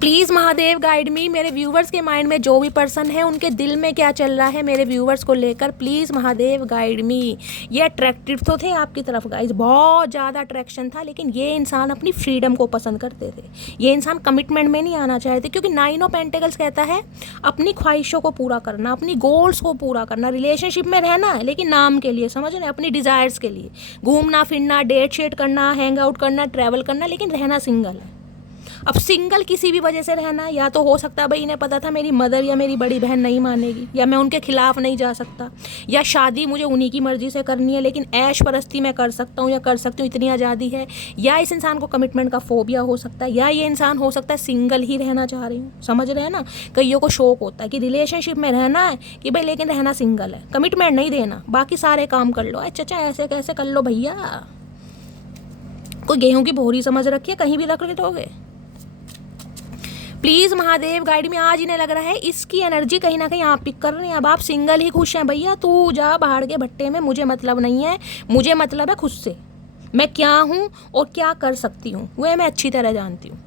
प्लीज़ महादेव गाइड मी। मेरे व्यूवर्स के माइंड में जो भी पर्सन है उनके दिल में क्या चल रहा है मेरे व्यूवर्स को लेकर, प्लीज़ महादेव गाइड मी। ये अट्रैक्टिव तो थे आपकी तरफ गाइज, बहुत ज़्यादा अट्रैक्शन था, लेकिन ये इंसान अपनी फ्रीडम को पसंद करते थे, ये इंसान कमिटमेंट में नहीं आना चाहते, क्योंकि 9 ऑफ पेंटिकल्स कहता है अपनी ख्वाहिशों को पूरा करना, अपनी गोल्स को पूरा करना, रिलेशनशिप में रहना है लेकिन नाम के लिए, समझ रहे हैं, अपनी डिज़ायर्स के लिए, घूमना फिरना, डेट शेट करना, हैंग आउट करना, ट्रैवल करना, लेकिन रहना सिंगल है। अब सिंगल किसी भी वजह से रहना है, या तो हो सकता है भाई इन्हें पता था मेरी मदर या मेरी बड़ी बहन नहीं मानेगी, या मैं उनके खिलाफ नहीं जा सकता, या शादी मुझे उन्हीं की मर्जी से करनी है लेकिन ऐश परस्ती मैं कर सकता हूँ या कर सकती हूँ, इतनी आज़ादी है, या इस इंसान को कमिटमेंट का फोबिया हो सकता है, या ये इंसान हो सकता है सिंगल ही रहना चाह रही हूँ। समझ रहे हैं ना, कईयों को शौक होता है कि रिलेशनशिप में रहना है कि भाई लेकिन रहना सिंगल है, कमिटमेंट नहीं देना, बाकी सारे काम कर लो। अरे चचा ऐसे कैसे कर लो भैया, कोई गेहूं की बोरी समझ रखी है, कहीं भी रख दोगे। प्लीज़ महादेव गाइड में आज इन्हें लग रहा है इसकी एनर्जी कहीं ना कहीं आप पिक कर रहे हैं। अब आप सिंगल ही खुश हैं भैया, तू जा बाहर के भट्टे में, मुझे मतलब नहीं है, मुझे मतलब है खुद से, मैं क्या हूँ और क्या कर सकती हूँ वह मैं अच्छी तरह जानती हूँ।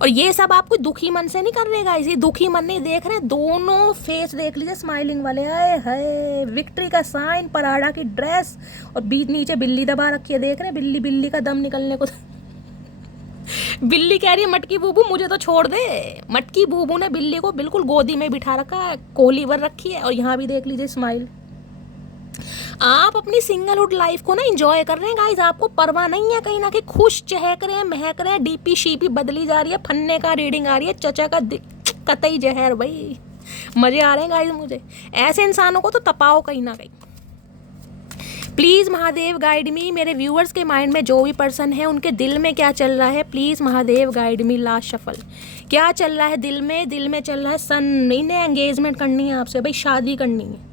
और ये सब आप कोई दुखी मन से नहीं कर रहेगा, इसी दुखी मन नहीं देख रहे, दोनों फेस देख लीजिए स्माइलिंग वाले, आए है विक्ट्री का साइन, पराडा की ड्रेस और बीच नीचे बिल्ली दबा रखी है, देख रहे बिल्ली, बिल्ली का दम निकलने को बिल्ली कह रही है मटकी बूबू मुझे तो छोड़ दे। मटकी बूबू ने बिल्ली को बिल्कुल गोदी में बिठा रखा है, कोहली वर रखी है, और यहाँ भी देख लीजिए स्माइल। आप अपनी सिंगलहुड लाइफ को ना एंजॉय कर रहे हैं गाइस, आपको परवाह नहीं है, कहीं ना कहीं खुश चहक रहे हैं, महक रहे हैं, डीपी शीपी बदली जा रही है, फन्ने का रीडिंग आ रही है, चचा का कतई जहर, भाई मजे आ रहे हैं गाइस मुझे। ऐसे इंसानों को तो तपाओ कहीं ना कहीं। प्लीज़ महादेव गाइड मी, मेरे व्यूअर्स के माइंड में जो भी पर्सन है उनके दिल में क्या चल रहा है, please Mahadev guide me. Last shuffle क्या चल रहा है दिल में, दिल में चल रहा है सन, इन्हें एंगेजमेंट करनी है आपसे, भाई शादी करनी है,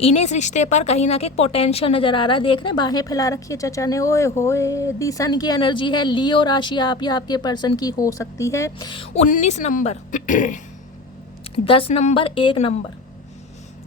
इन्हें इस रिश्ते पर कहीं ना कहीं पोटेंशियल नज़र आ रहा है। देख रहे हैं बाहें फैला रखी है चचा ने, ओए होए, दी सन की एनर्जी है, लियो राशि आप या आपके पर्सन की हो सकती है। 19 नंबर 10 नंबर 1 नंबर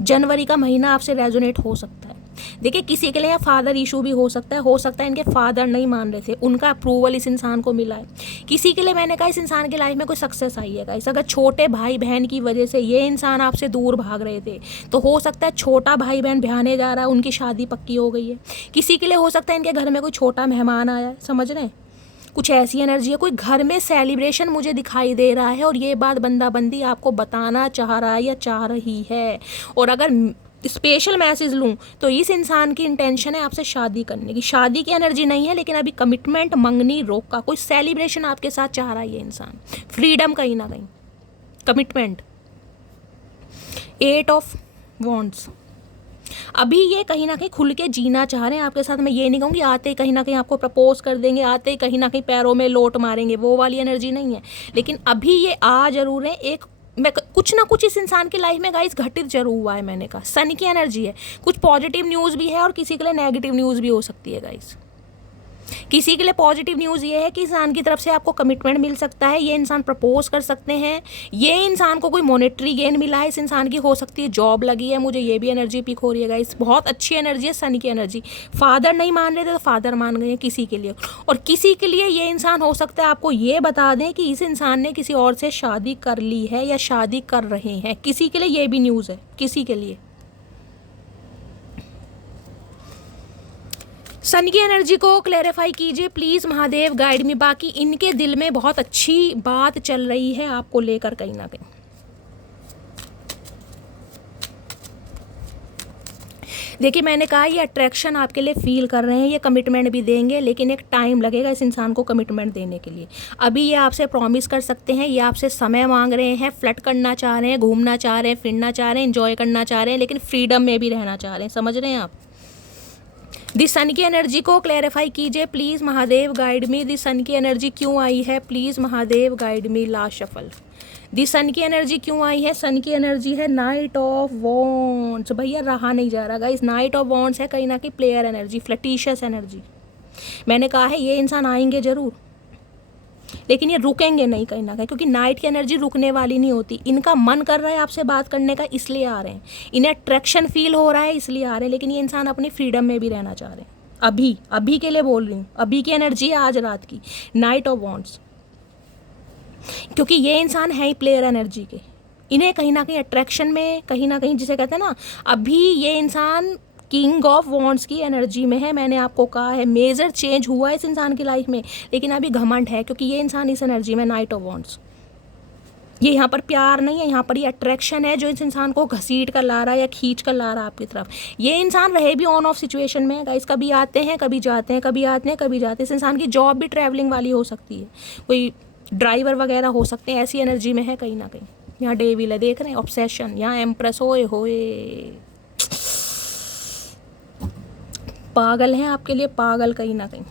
जनवरी का महीना आपसे रेजोनेट हो सकता है। देखिए किसी के लिए यहाँ फादर इशू भी हो सकता है इनके फादर नहीं मान रहे थे, उनका अप्रूवल इस इंसान को मिला है। किसी के लिए मैंने कहा इस इंसान की लाइफ में कोई सक्सेस आई है गाइस, अगर छोटे भाई बहन की वजह से ये इंसान आपसे दूर भाग रहे थे तो हो सकता है छोटा भाई बहन ब्याहने जा रहा है, उनकी शादी पक्की हो गई है। किसी के लिए हो सकता है इनके घर में कोई छोटा मेहमान आया है, समझ रहे हैं, कुछ ऐसी एनर्जी है, कोई घर में सेलिब्रेशन मुझे दिखाई दे रहा है और ये बात बंदा बंदी आपको बताना चाह रहा है या चाह रही है। और अगर स्पेशल मैसेज लूँ तो इस इंसान की इंटेंशन है आपसे शादी करने की, शादी की एनर्जी नहीं है लेकिन अभी कमिटमेंट, मंगनी, रोका, कोई सेलिब्रेशन आपके साथ चाह रहा है ये इंसान, फ्रीडम कहीं ना कहीं, कमिटमेंट। 8 ऑफ वॉन्ड्स, अभी ये कहीं ना कहीं खुल के जीना चाह रहे हैं आपके साथ। मैं ये नहीं कहूँगी आते ही कहीं ना कहीं आपको प्रपोज कर देंगे, आते ही कहीं ना कहीं पैरों में लोट मारेंगे, वो वाली एनर्जी नहीं है, लेकिन अभी ये आ जरूर है। एक मैं कुछ ना कुछ इस इंसान की लाइफ में गाइस घटित जरूर हुआ है, मैंने कहा सन की एनर्जी है, कुछ पॉजिटिव न्यूज़ भी है और किसी के लिए नेगेटिव न्यूज़ भी हो सकती है गाइस। किसी के लिए पॉजिटिव न्यूज़ ये है कि इंसान की तरफ से आपको कमिटमेंट मिल सकता है, ये इंसान प्रपोज कर सकते हैं, ये इंसान को कोई मॉनेटरी गेन मिला है, इस इंसान की हो सकती है जॉब लगी है, मुझे ये भी एनर्जी पिक हो रही है गाइस, बहुत अच्छी एनर्जी है सन की एनर्जी। फादर नहीं मान रहे थे तो फादर मान गए हैं किसी के लिए, और किसी के लिए ये इंसान हो सकता है आपको ये बता दें कि इस इंसान ने किसी और से शादी कर ली है या शादी कर रहे हैं, किसी के लिए ये भी न्यूज़ है, किसी के लिए। सन की एनर्जी को क्लैरिफाई कीजिए प्लीज़ महादेव गाइड मी। बाकी इनके दिल में बहुत अच्छी बात चल रही है आपको लेकर कहीं ना कहीं। देखिए मैंने कहा ये अट्रैक्शन आपके लिए फील कर रहे हैं, ये कमिटमेंट भी देंगे लेकिन एक टाइम लगेगा इस इंसान को कमिटमेंट देने के लिए। अभी ये आपसे प्रॉमिस कर सकते हैं, ये आपसे समय मांग रहे हैं, फ्लर्ट करना चाह रहे हैं, घूमना चाह रहे हैं, फिरना चाह रहे हैं, एंजॉय करना चाह रहे हैं, लेकिन फ्रीडम में भी रहना चाह रहे हैं, समझ रहे हैं आप। दी सन की एनर्जी को क्लैरिफाई कीजिए please Mahadev guide me. The sun की एनर्जी क्यों आई है please Mahadev guide me. Last shuffle the sun की एनर्जी क्यों आई है, सन की एनर्जी है नाइट ऑफ वॉन्ड्स। भैया रहा नहीं जा रहा गाइस, नाइट ऑफ वॉन्ड्स है कहीं ना कहीं प्लेयर एनर्जी, फ्लटीशियस एनर्जी। मैंने कहा है ये इंसान आएंगे ज़रूर लेकिन ये रुकेंगे नहीं कहीं ना कहीं, क्योंकि नाइट की एनर्जी रुकने वाली नहीं होती। इनका मन कर रहा है आपसे बात करने का इसलिए आ रहे हैं, इन्हें अट्रैक्शन फील हो रहा है इसलिए आ रहे हैं, लेकिन ये इंसान अपनी फ्रीडम में भी रहना चाह रहे हैं। अभी अभी के लिए बोल रही हूँ, अभी की एनर्जी है आज रात की, नाइट ऑफ वॉन्ड्स, क्योंकि ये इंसान है ही प्लेयर एनर्जी के। इन्हें कहीं ना कहीं अट्रैक्शन में, कहीं ना कहीं जिसे कहते हैं ना, अभी ये इंसान किंग ऑफ वॉन्ड्स की एनर्जी में है। मैंने आपको कहा है मेजर चेंज हुआ है इस इंसान की लाइफ में, लेकिन अभी घमंड है क्योंकि ये इंसान इस एनर्जी में, नाइट ऑफ वॉन्ड्स। ये यहाँ पर प्यार नहीं है, यहाँ पर ये अट्रैक्शन है जो इस इंसान को घसीट कर ला रहा है या खींच कर ला रहा है आपकी तरफ। ये इंसान रहे भी ऑन ऑफ सिचुएशन में है गाइस, कभी आते हैं कभी जाते हैं, कभी आते हैं कभी जाते हैं। इस इंसान की जॉब भी ट्रैवलिंग वाली हो सकती है, कोई ड्राइवर वगैरह हो सकते हैं, ऐसी एनर्जी में है कहीं ना कहीं। यहाँ डेविल है, देख रहे हैं, ऑब्सेशन, यहाँ एम्प्रेस, होए होए पागल हैं आपके लिए, पागल कहीं ना कहीं।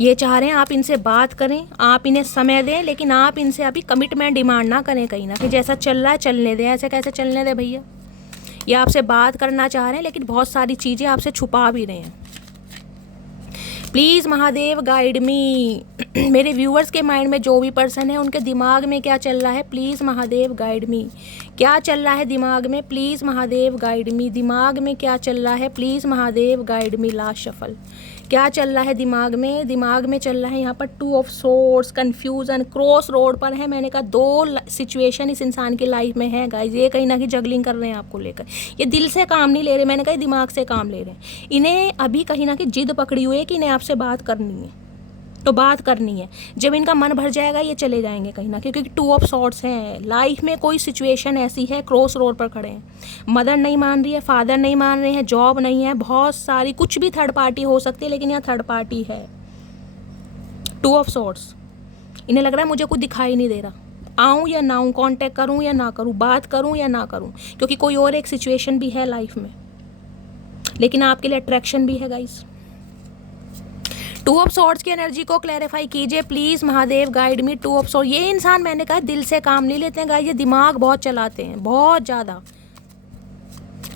ये चाह रहे हैं आप इनसे बात करें, आप इन्हें समय दें, लेकिन आप इनसे अभी कमिटमेंट डिमांड ना करें कहीं ना कहीं। जैसा चल रहा है चलने दें, ऐसे कैसे चलने दें भैया। ये आपसे बात करना चाह रहे हैं लेकिन बहुत सारी चीज़ें आपसे छुपा भी रहे हैं। प्लीज़ महादेव गाइड मी। मेरे व्यूअर्स के माइंड में जो भी पर्सन है उनके दिमाग में क्या चल रहा है, प्लीज़ महादेव गाइड मी। क्या चल रहा है दिमाग में, प्लीज़ महादेव गाइड मी। दिमाग में क्या चल रहा है, please Mahadev guide me. Last shuffle, क्या चल रहा है दिमाग में, दिमाग में चल रहा है यहाँ पर 2 of swords, confusion, cross road पर है। मैंने कहा 2 सिचुएशन इस इंसान की लाइफ में है गाइज। ये कहीं ना कहीं जगलिंग कर रहे हैं आपको लेकर, ये दिल से काम नहीं ले रहे, मैंने कहा दिमाग से काम ले रहे हैं। इन्हें अभी कहीं ना कहीं जिद पकड़ी हुई है कि इन्हें आपसे बात करनी है, तो बात करनी है। जब इनका मन भर जाएगा ये चले जाएंगे कहीं ना कहीं, क्योंकि 2 ऑफ सॉर्ड्स हैं। लाइफ में कोई सिचुएशन ऐसी है, क्रॉस रोड पर खड़े हैं, मदर नहीं मान रही है, फादर नहीं मान रहे हैं, जॉब नहीं है, बहुत सारी कुछ भी थर्ड पार्टी हो सकती है, लेकिन यहाँ थर्ड पार्टी है। 2 ऑफ सॉर्ड्स, इन्हें लग रहा है मुझे कुछ दिखाई नहीं दे रहा, आऊँ या ना आऊँ, कॉन्टेक्ट करूँ या ना करूँ, बात करूँ या ना करूँ, क्योंकि कोई और एक सिचुएशन भी है लाइफ में, लेकिन आपके लिए अट्रैक्शन भी है गाइस। 2 ऑफ सॉर्ड्स की एनर्जी को क्लैरिफाई कीजिए please Mahadev guide me. 2 of sword, ये इंसान मैंने कहा दिल से काम नहीं लेते हैं गाइस, ये दिमाग बहुत चलाते हैं, बहुत ज़्यादा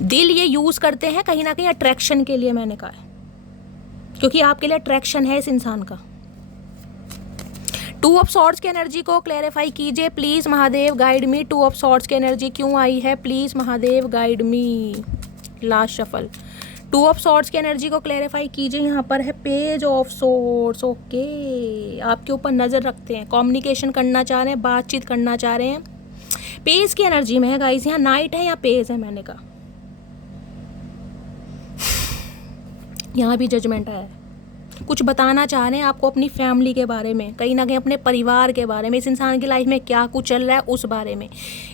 दिल ये यूज़ करते हैं कहीं ना कहीं अट्रैक्शन के लिए, मैंने कहा है, क्योंकि आपके लिए अट्रैक्शन है इस इंसान का। 2 ऑफ सॉर्ड्स की एनर्जी को क्लैरिफाई कीजिए please Mahadev guide me. 2 of swords की एनर्जी क्यों आई है, please Mahadev guide me. Last shuffle, 2 of swords की एनर्जी को क्लैरिफाई कीजिए। यहाँ पर है पेज ऑफ सॉर्ड्स। ओके, आपके ऊपर नज़र रखते हैं, कम्युनिकेशन करना चाह रहे हैं, बातचीत करना चाह रहे हैं। पेज की एनर्जी में है गाइस, यहाँ नाइट है, यहाँ पेज है, मैंने कहा यहाँ भी जजमेंट आया है। कुछ बताना चाह रहे हैं आपको अपनी फैमिली के बारे में, कहीं ना कहीं अपने परिवार के बारे में, इस इंसान की लाइफ में क्या कुछ चल रहा है उस बारे में।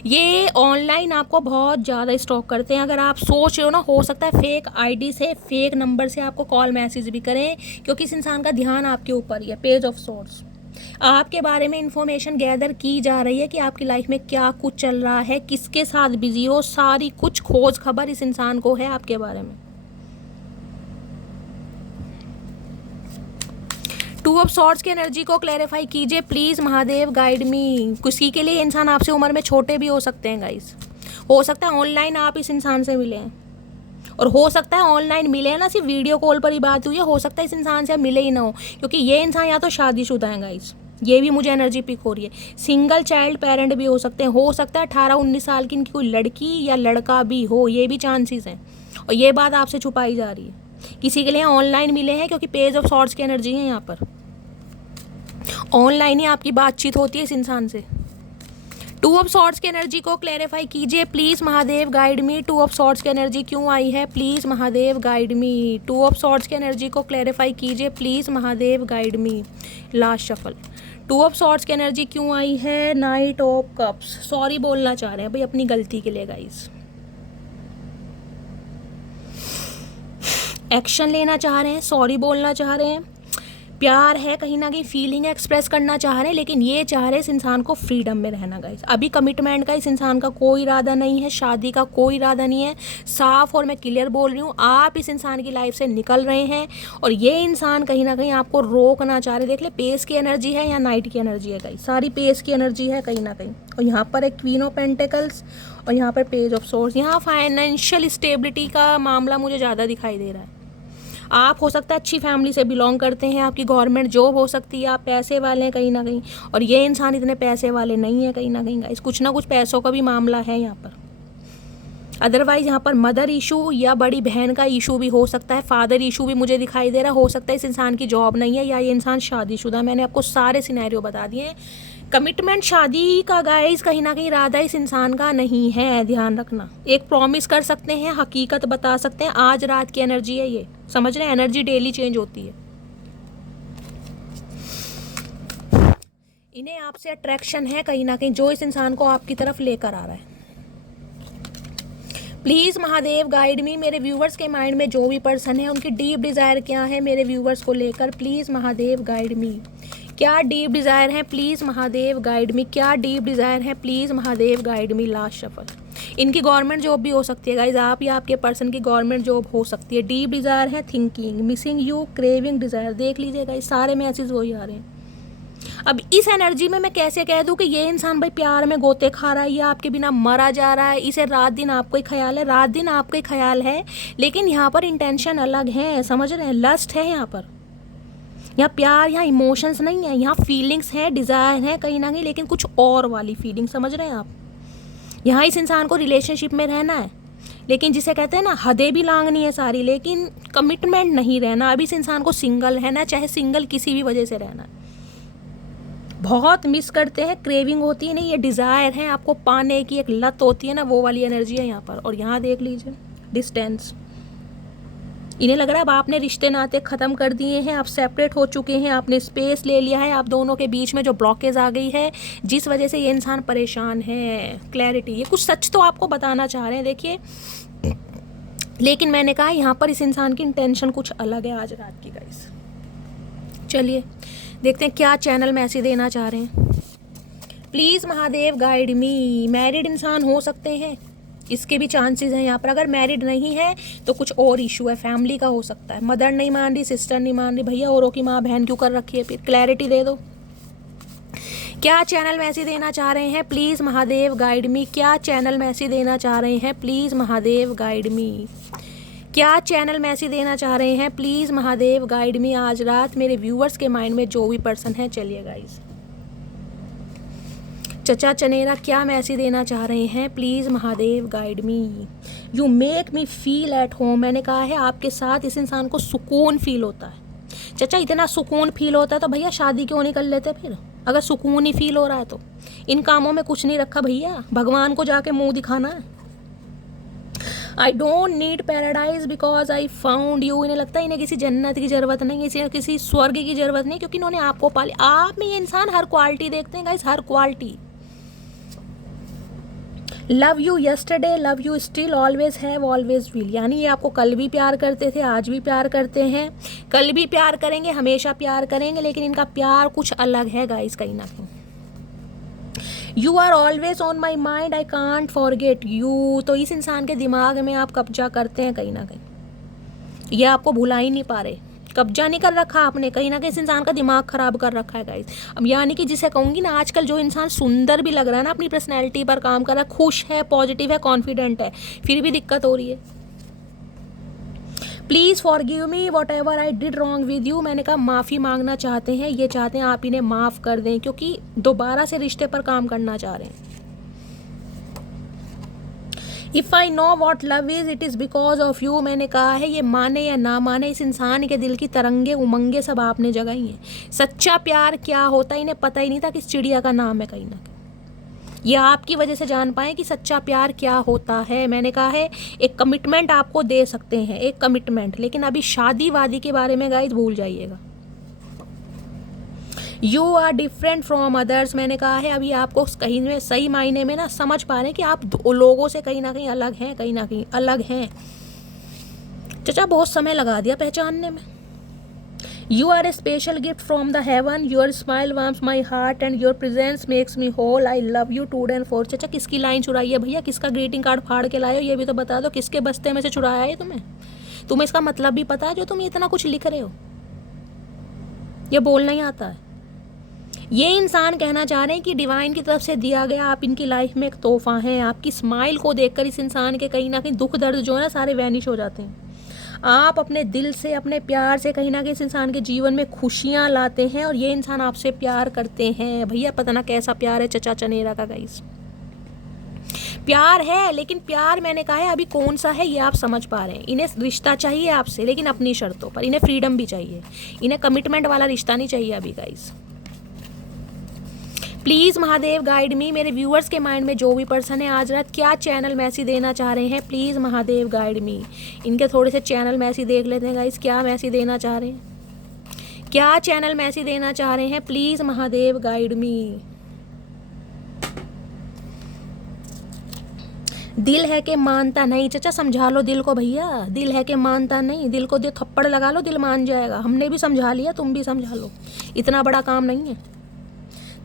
ये ऑनलाइन आपको बहुत ज़्यादा स्टॉक करते हैं। अगर आप सोच रहे हो ना, हो सकता है फेक आईडी से, फेक नंबर से आपको कॉल मैसेज भी करें, क्योंकि इस इंसान का ध्यान आपके ऊपर ही है। पेज ऑफ सॉर्ड्स, आपके बारे में इंफॉर्मेशन गैदर की जा रही है कि आपकी लाइफ में क्या कुछ चल रहा है, किसके साथ बिजी हो, सारी कुछ खोज खबर इस इंसान को है आपके बारे में। 2 ऑफ सॉर्ड्स की एनर्जी को क्लैरिफाई कीजिए प्लीज़ महादेव गाइड मी। किसी के लिए इंसान आपसे उम्र में छोटे भी हो सकते हैं गाइस। हो सकता है ऑनलाइन आप इस इंसान से मिले हैं, और हो सकता है ऑनलाइन मिले हैं ना, सिर्फ वीडियो कॉल पर ही बात हुई है, हो सकता है इस इंसान से मिले ही ना हो, क्योंकि ये इंसान या तो शादीशुदा है गाइस, ये भी मुझे एनर्जी पिक हो रही है। सिंगल चाइल्ड पेरेंट भी हो सकते हैं, हो सकता है 18-19 साल की इनकी कोई लड़की या लड़का भी हो, ये भी चांसेस हैं, और ये बात आपसे छुपाई जा रही है। किसी के लिए ऑनलाइन मिले हैं, क्योंकि पेज ऑफ सॉर्ड्स की एनर्जी है यहाँ पर, ऑनलाइन ही आपकी बातचीत होती है इस इंसान से। 2 ऑफ सॉर्ड्स की एनर्जी को क्लैरिफाई कीजिए please Mahadev guide me. 2 of swords की एनर्जी क्यों आई है, please Mahadev guide me. 2 of swords की एनर्जी को क्लैरिफाई कीजिए please Mahadev guide me. Last shuffle, 2 of swords की एनर्जी क्यों आई है, नाइट ऑफ कप्स। सॉरी बोलना चाह रहे हैं भाई अपनी गलती के लिए गाइस, एक्शन लेना चाह रहे हैं, सॉरी बोलना चाह रहे हैं, प्यार है कहीं ना कहीं, फीलिंग एक्सप्रेस करना चाह रहे हैं, लेकिन ये चाह रहे हैं इस इंसान को फ्रीडम में रहना गाइस। अभी कमिटमेंट का इस इंसान का कोई इरादा नहीं है, शादी का कोई इरादा नहीं है, साफ और मैं क्लियर बोल रही हूँ। आप इस इंसान की लाइफ से निकल रहे हैं, और ये इंसान कहीं ना कहीं आपको रोकना चाह रहे हैं। देख ले, पेस की एनर्जी है या नाइट की एनर्जी है गाइस, सारी पेस की एनर्जी है कहीं ना कहीं, और यहाँ पर एक क्वीन ऑफ पेंटिकल्स, और यहाँ पर पेज ऑफ सोर्स। यहाँ फाइनेंशियल स्टेबिलिटी का मामला मुझे ज़्यादा दिखाई दे रहा है। आप हो सकता है अच्छी फैमिली से बिलोंग करते हैं, आपकी गवर्नमेंट जॉब हो सकती है, आप पैसे वाले हैं कहीं ना कहीं, और ये इंसान इतने पैसे वाले नहीं है कहीं ना कहीं गाइस, कुछ ना कुछ पैसों का भी मामला है यहाँ पर। अदरवाइज़ यहाँ पर मदर इशू या बड़ी बहन का इशू भी हो सकता है, फादर इशू भी मुझे दिखाई दे रहा है। हो सकता है इस इंसान की जॉब नहीं है, या ये इंसान शादीशुदा। मैंने आपको सारे सिनेरियो बता दिए हैं, कमिटमेंट शादी का गाइस कहीं ना कहीं इरादा इस इंसान का नहीं है, ध्यान रखना। एक प्रॉमिस कर सकते हैं, हकीकत बता सकते हैं, आज रात की एनर्जी है ये, समझ रहे हैं? एनर्जी डेली चेंज होती है। इन्हें आपसे अट्रैक्शन है कहीं ना कहीं, जो इस इंसान को आपकी तरफ लेकर आ रहा है। प्लीज़ महादेव गाइड मी, मेरे व्यूवर्स के माइंड में जो भी पर्सन है उनकी डीप डिज़ायर क्या है मेरे व्यूवर्स को लेकर, प्लीज़ महादेव गाइड मी। क्या डीप डिज़ायर है, प्लीज़ महादेव गाइड मी। क्या डीप डिज़ायर है, please Mahadev guide me. Last shuffle. इनकी गवर्नमेंट जॉब भी हो सकती है गाइज, आप या आपके पर्सन की गवर्नमेंट जॉब हो सकती है। डीप डिज़ायर है, thinking, missing you, craving, desire. देख लीजिए गाइज, सारे मैसेज वही आ रहे हैं। अब इस एनर्जी में मैं कैसे कह दूं कि ये इंसान भाई प्यार में गोते खा रहा है या आपके बिना मरा जा रहा है, इसे रात दिन आपको ही ख्याल है, रात दिन आपको ही ख्याल है, लेकिन यहाँ पर इंटेंशन अलग है, समझ रहे हैं? लस्ट है यहाँ पर, यहाँ प्यार, यहाँ इमोशंस नहीं है, यहाँ फीलिंग्स है, डिज़ायर है कहीं ना कहीं, लेकिन कुछ और वाली फीलिंग, समझ रहे हैं आप? यहाँ इस इंसान को रिलेशनशिप में रहना है, लेकिन जिसे कहते हैं ना हदें भी लांगनी है सारी, लेकिन कमिटमेंट नहीं रहना। अभी इस इंसान को सिंगल है ना, चाहे सिंगल किसी भी वजह से रहना है। बहुत मिस करते हैं, क्रेविंग होती है नहीं, ये डिज़ायर है, आपको पाने की एक लत होती है ना, वो वाली एनर्जी है यहाँ पर। और यहाँ देख लीजिए डिस्टेंस, इन्हें लग रहा है अब आपने रिश्ते नाते ख़त्म कर दिए हैं, आप सेपरेट हो चुके हैं, आपने स्पेस ले लिया है, आप दोनों के बीच में जो ब्लॉकेज आ गई है जिस वजह से ये इंसान परेशान है। क्लैरिटी, ये कुछ सच तो आपको बताना चाह रहे हैं, देखिए, लेकिन मैंने कहा यहाँ पर इस इंसान की इंटेंशन कुछ अलग है आज रात की गाइस। चलिए देखते हैं क्या चैनल मैसेज देना चाह रहे हैं। Please Mahadev guide me. Married इंसान हो सकते हैं, इसके भी चांसेस हैं यहाँ पर। अगर मैरिड नहीं है तो कुछ और इशू है, फैमिली का हो सकता है। मदर नहीं मान रही, सिस्टर नहीं मान रही, भैया औरों की माँ बहन क्यों कर रखी है? फिर क्लैरिटी दे दो, क्या चैनल मैसेज देना चाह रहे हैं? प्लीज़ महादेव गाइड मी। क्या चैनल मैसेज देना चाह रहे हैं? प्लीज़ महादेव गाइड मी। क्या चैनल मैसेज देना चाह रहे हैं? प्लीज़ महादेव गाइड मी। आज रात मेरे व्यूवर्स के माइंड में जो भी पर्सन है, चलिए गाइस, चचा चनेरा क्या मैसेज देना चाह रहे हैं? Please Mahadev guide me. You make me feel at home. मैंने कहा है आपके साथ इस इंसान को सुकून फील होता है। चचा इतना सुकून फील होता है तो भैया शादी क्यों नहीं कर लेते फिर? अगर सुकून ही फील हो रहा है तो इन कामों में कुछ नहीं रखा भैया, भगवान को जाके मुंह दिखाना है। I don't need paradise because I found you. इन्हें लगता है इन्हें किसी जन्नत की ज़रूरत नहीं है, इसे किसी स्वर्ग की ज़रूरत नहीं, क्योंकि इन्होंने आपको पाली। आप में ये इंसान हर क्वालिटी देखते हैं guys, her quality. Love you yesterday, love you still, always have, always will. यानी ये आपको कल भी प्यार करते थे, आज भी प्यार करते हैं, कल भी प्यार करेंगे, हमेशा प्यार करेंगे, लेकिन इनका प्यार कुछ अलग है गाइस कहीं ना कहीं। You are always on my mind, I can't forget you. तो इस इंसान के दिमाग में आप कब्जा करते हैं कहीं ना कहीं, ये आपको भुला ही नहीं पा रहे। कब्जा नहीं कर रखा आपने, कहीं ना कहीं इस इंसान का दिमाग खराब कर रखा है गाइस। अब यानी कि जिसे कहूँगी ना, आजकल जो इंसान सुंदर भी लग रहा है ना, अपनी पर्सनैलिटी पर काम कर रहा है, खुश है, पॉजिटिव है, कॉन्फिडेंट है, फिर भी दिक्कत हो रही है। Please forgive me what ever I did wrong with you. मैंने कहा माफ़ी मांगना चाहते हैं, ये चाहते हैं आप इन्हें माफ़ कर दें, क्योंकि दोबारा से रिश्ते पर काम करना चाह रहे हैं। If I know what love is, it is because of you. मैंने कहा है ये माने या ना माने, इस इंसान के दिल की तरंगे उमंगे सब आपने जगाई हैं। सच्चा प्यार क्या होता है इन्हें पता ही नहीं था, किस चिड़िया का नाम है कहीं ना कहीं। ये आपकी वजह से जान पाए कि सच्चा प्यार क्या होता है। मैंने कहा है एक कमिटमेंट आपको दे सकते हैं, एक कमिटमेंट, लेकिन अभी शादी वादी के बारे में गाइस भूल जाइएगा। You are different from others. मैंने कहा है अभी आपको कहीं में सही मायने में ना समझ पा रहे हैं कि आप लोगों से कहीं ना कहीं अलग हैं, कहीं ना कहीं अलग हैं। चचा बहुत समय लगा दिया पहचानने में। You are a special gift from the heaven, your smile warms my heart and your presence makes me whole, I love you to and for. चचा किसकी लाइन चुराई है भैया? किसका ग्रीटिंग कार्ड फाड़ के लाए हो? ये भी तो बता दो, किसके बस्ते में से चुराया है तुम्हें इसका मतलब भी पता है जो तुम इतना कुछ लिख रहे हो? ये बोलना ही आता है। ये इंसान कहना चाह रहे हैं कि डिवाइन की तरफ से दिया गया आप इनकी लाइफ में एक तोहफा है। आपकी स्माइल को देखकर इस इंसान के कहीं ना कहीं दुख दर्द जो है ना सारे वैनिश हो जाते हैं। आप अपने दिल से, अपने प्यार से कहीं ना कहीं इस इंसान के जीवन में खुशियाँ लाते हैं, और ये इंसान आपसे प्यार करते हैं। भैया पता ना कैसा प्यार है चचा चनेरा का गाइस। प्यार है, लेकिन प्यार मैंने कहा है अभी कौन सा है ये आप समझ पा रहे हैं। इन्हें रिश्ता चाहिए आपसे, लेकिन अपनी शर्तों पर। इन्हें फ्रीडम भी चाहिए, इन्हें कमिटमेंट वाला रिश्ता नहीं चाहिए अभी गाइस। प्लीज़ महादेव गाइड मी। मेरे व्यूअर्स के माइंड में जो भी पर्सन है आज रात क्या चैनल मैसेज देना चाह रहे हैं, प्लीज़ महादेव गाइड मी। इनके थोड़े से चैनल मैसेज देख लेते हैं गाइस, क्या मैसेज देना चाह रहे हैं, क्या चैनल मैसेज देना चाह रहे हैं, प्लीज़ महादेव गाइड मी। दिल है कि मानता नहीं, चाचा समझा लो दिल को भैया, दिल है कि मानता नहीं, दिल को दे थप्पड़ लगा लो, दिल मान जाएगा। हमने भी समझा लिया, तुम भी समझा लो, इतना बड़ा काम नहीं है।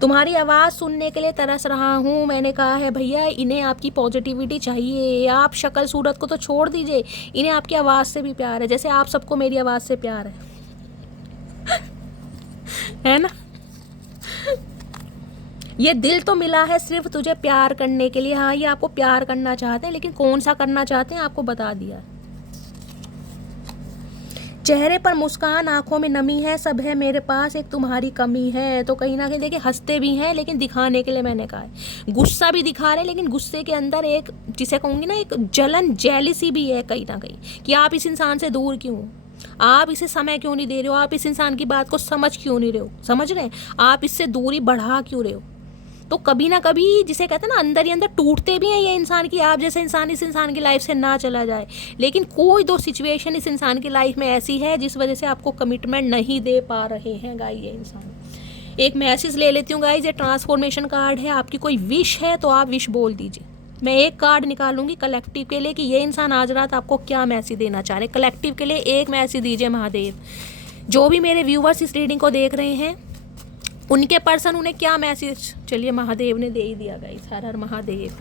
तुम्हारी आवाज़ सुनने के लिए तरस रहा हूँ। मैंने कहा है भैया इन्हें आपकी पॉजिटिविटी चाहिए, आप शक्ल सूरत को तो छोड़ दीजिए, इन्हें आपकी आवाज़ से भी प्यार है, जैसे आप सबको मेरी आवाज़ से प्यार है ना। ये दिल तो मिला है सिर्फ तुझे प्यार करने के लिए। हाँ, ये आपको प्यार करना चाहते हैं, लेकिन कौन सा करना चाहते हैं आपको बता दिया। चेहरे पर मुस्कान, आंखों में नमी है, सब है मेरे पास, एक तुम्हारी कमी है। तो कहीं ना कहीं देखिए हंसते भी हैं, लेकिन दिखाने के लिए मैंने कहा है। गुस्सा भी दिखा रहे हैं, लेकिन गुस्से के अंदर एक, जिसे कहूँगी ना, एक जलन, जेलिसी भी है कहीं ना कहीं, कि आप इस इंसान से दूर क्यों, आप इसे समय क्यों नहीं दे रहे हो, आप इस इंसान की बात को समझ क्यों नहीं रहे हो, समझ रहे हैं, आप इससे दूरी बढ़ा क्यों रहे हो। तो कभी ना कभी, जिसे कहते हैं ना, अंदर ही अंदर टूटते भी हैं ये इंसान की, आप जैसे इंसान इस इंसान की लाइफ से ना चला जाए। लेकिन कोई दो सिचुएशन इस इंसान की लाइफ में ऐसी है जिस वजह से आपको कमिटमेंट नहीं दे पा रहे हैं गाइस ये इंसान। एक मैसेज ले लेती हूँ गाइस, ये ट्रांसफॉर्मेशन कार्ड है, आपकी कोई विश है तो आप विश बोल दीजिए। मैं एक कार्ड निकालूंगी कलेक्टिव के लिए कि ये इंसान आज रात आपको क्या मैसेज देना चाह रहे हैं। कलेक्टिव के लिए एक मैसेज दीजिए महादेव। जो भी मेरे व्यूवर्स इस रीडिंग को देख रहे हैं, उनके पर्सन उन्हें क्या मैसेज, चलिए महादेव ने दे ही दिया guys, her her Mahadev.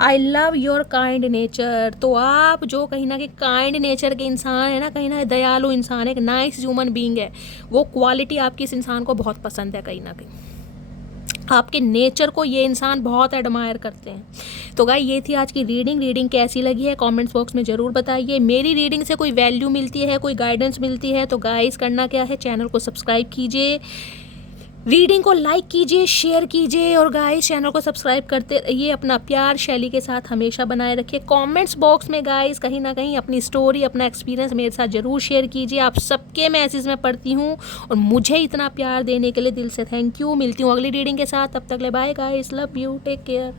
I love your kind nature. तो आप जो कहीं ना कहीं काइंड नेचर के इंसान है ना, कहीं ना दयालु इंसान है, एक नाइस ह्यूमन बीइंग है, वो क्वालिटी आपकी इस इंसान को बहुत पसंद है। कहीं ना कहीं आपके नेचर को ये इंसान बहुत एडमायर करते हैं। तो गाइस ये थी आज की रीडिंग कैसी लगी है कमेंट्स बॉक्स में ज़रूर बताइए। मेरी रीडिंग से कोई वैल्यू मिलती है, कोई गाइडेंस मिलती है तो गाइस करना क्या है, चैनल को सब्सक्राइब कीजिए, रीडिंग को लाइक कीजिए, शेयर कीजिए, और गाइस चैनल को सब्सक्राइब करते रहिए। अपना प्यार शैली के साथ हमेशा बनाए रखिए। कमेंट्स बॉक्स में गाइस कहीं ना कहीं अपनी स्टोरी, अपना एक्सपीरियंस मेरे साथ ज़रूर शेयर कीजिए। आप सबके मैसेज में पढ़ती हूँ, और मुझे इतना प्यार देने के लिए दिल से थैंक यू। मिलती हूँ अगली रीडिंग के साथ, तब तक ले bye guys, love you, take care.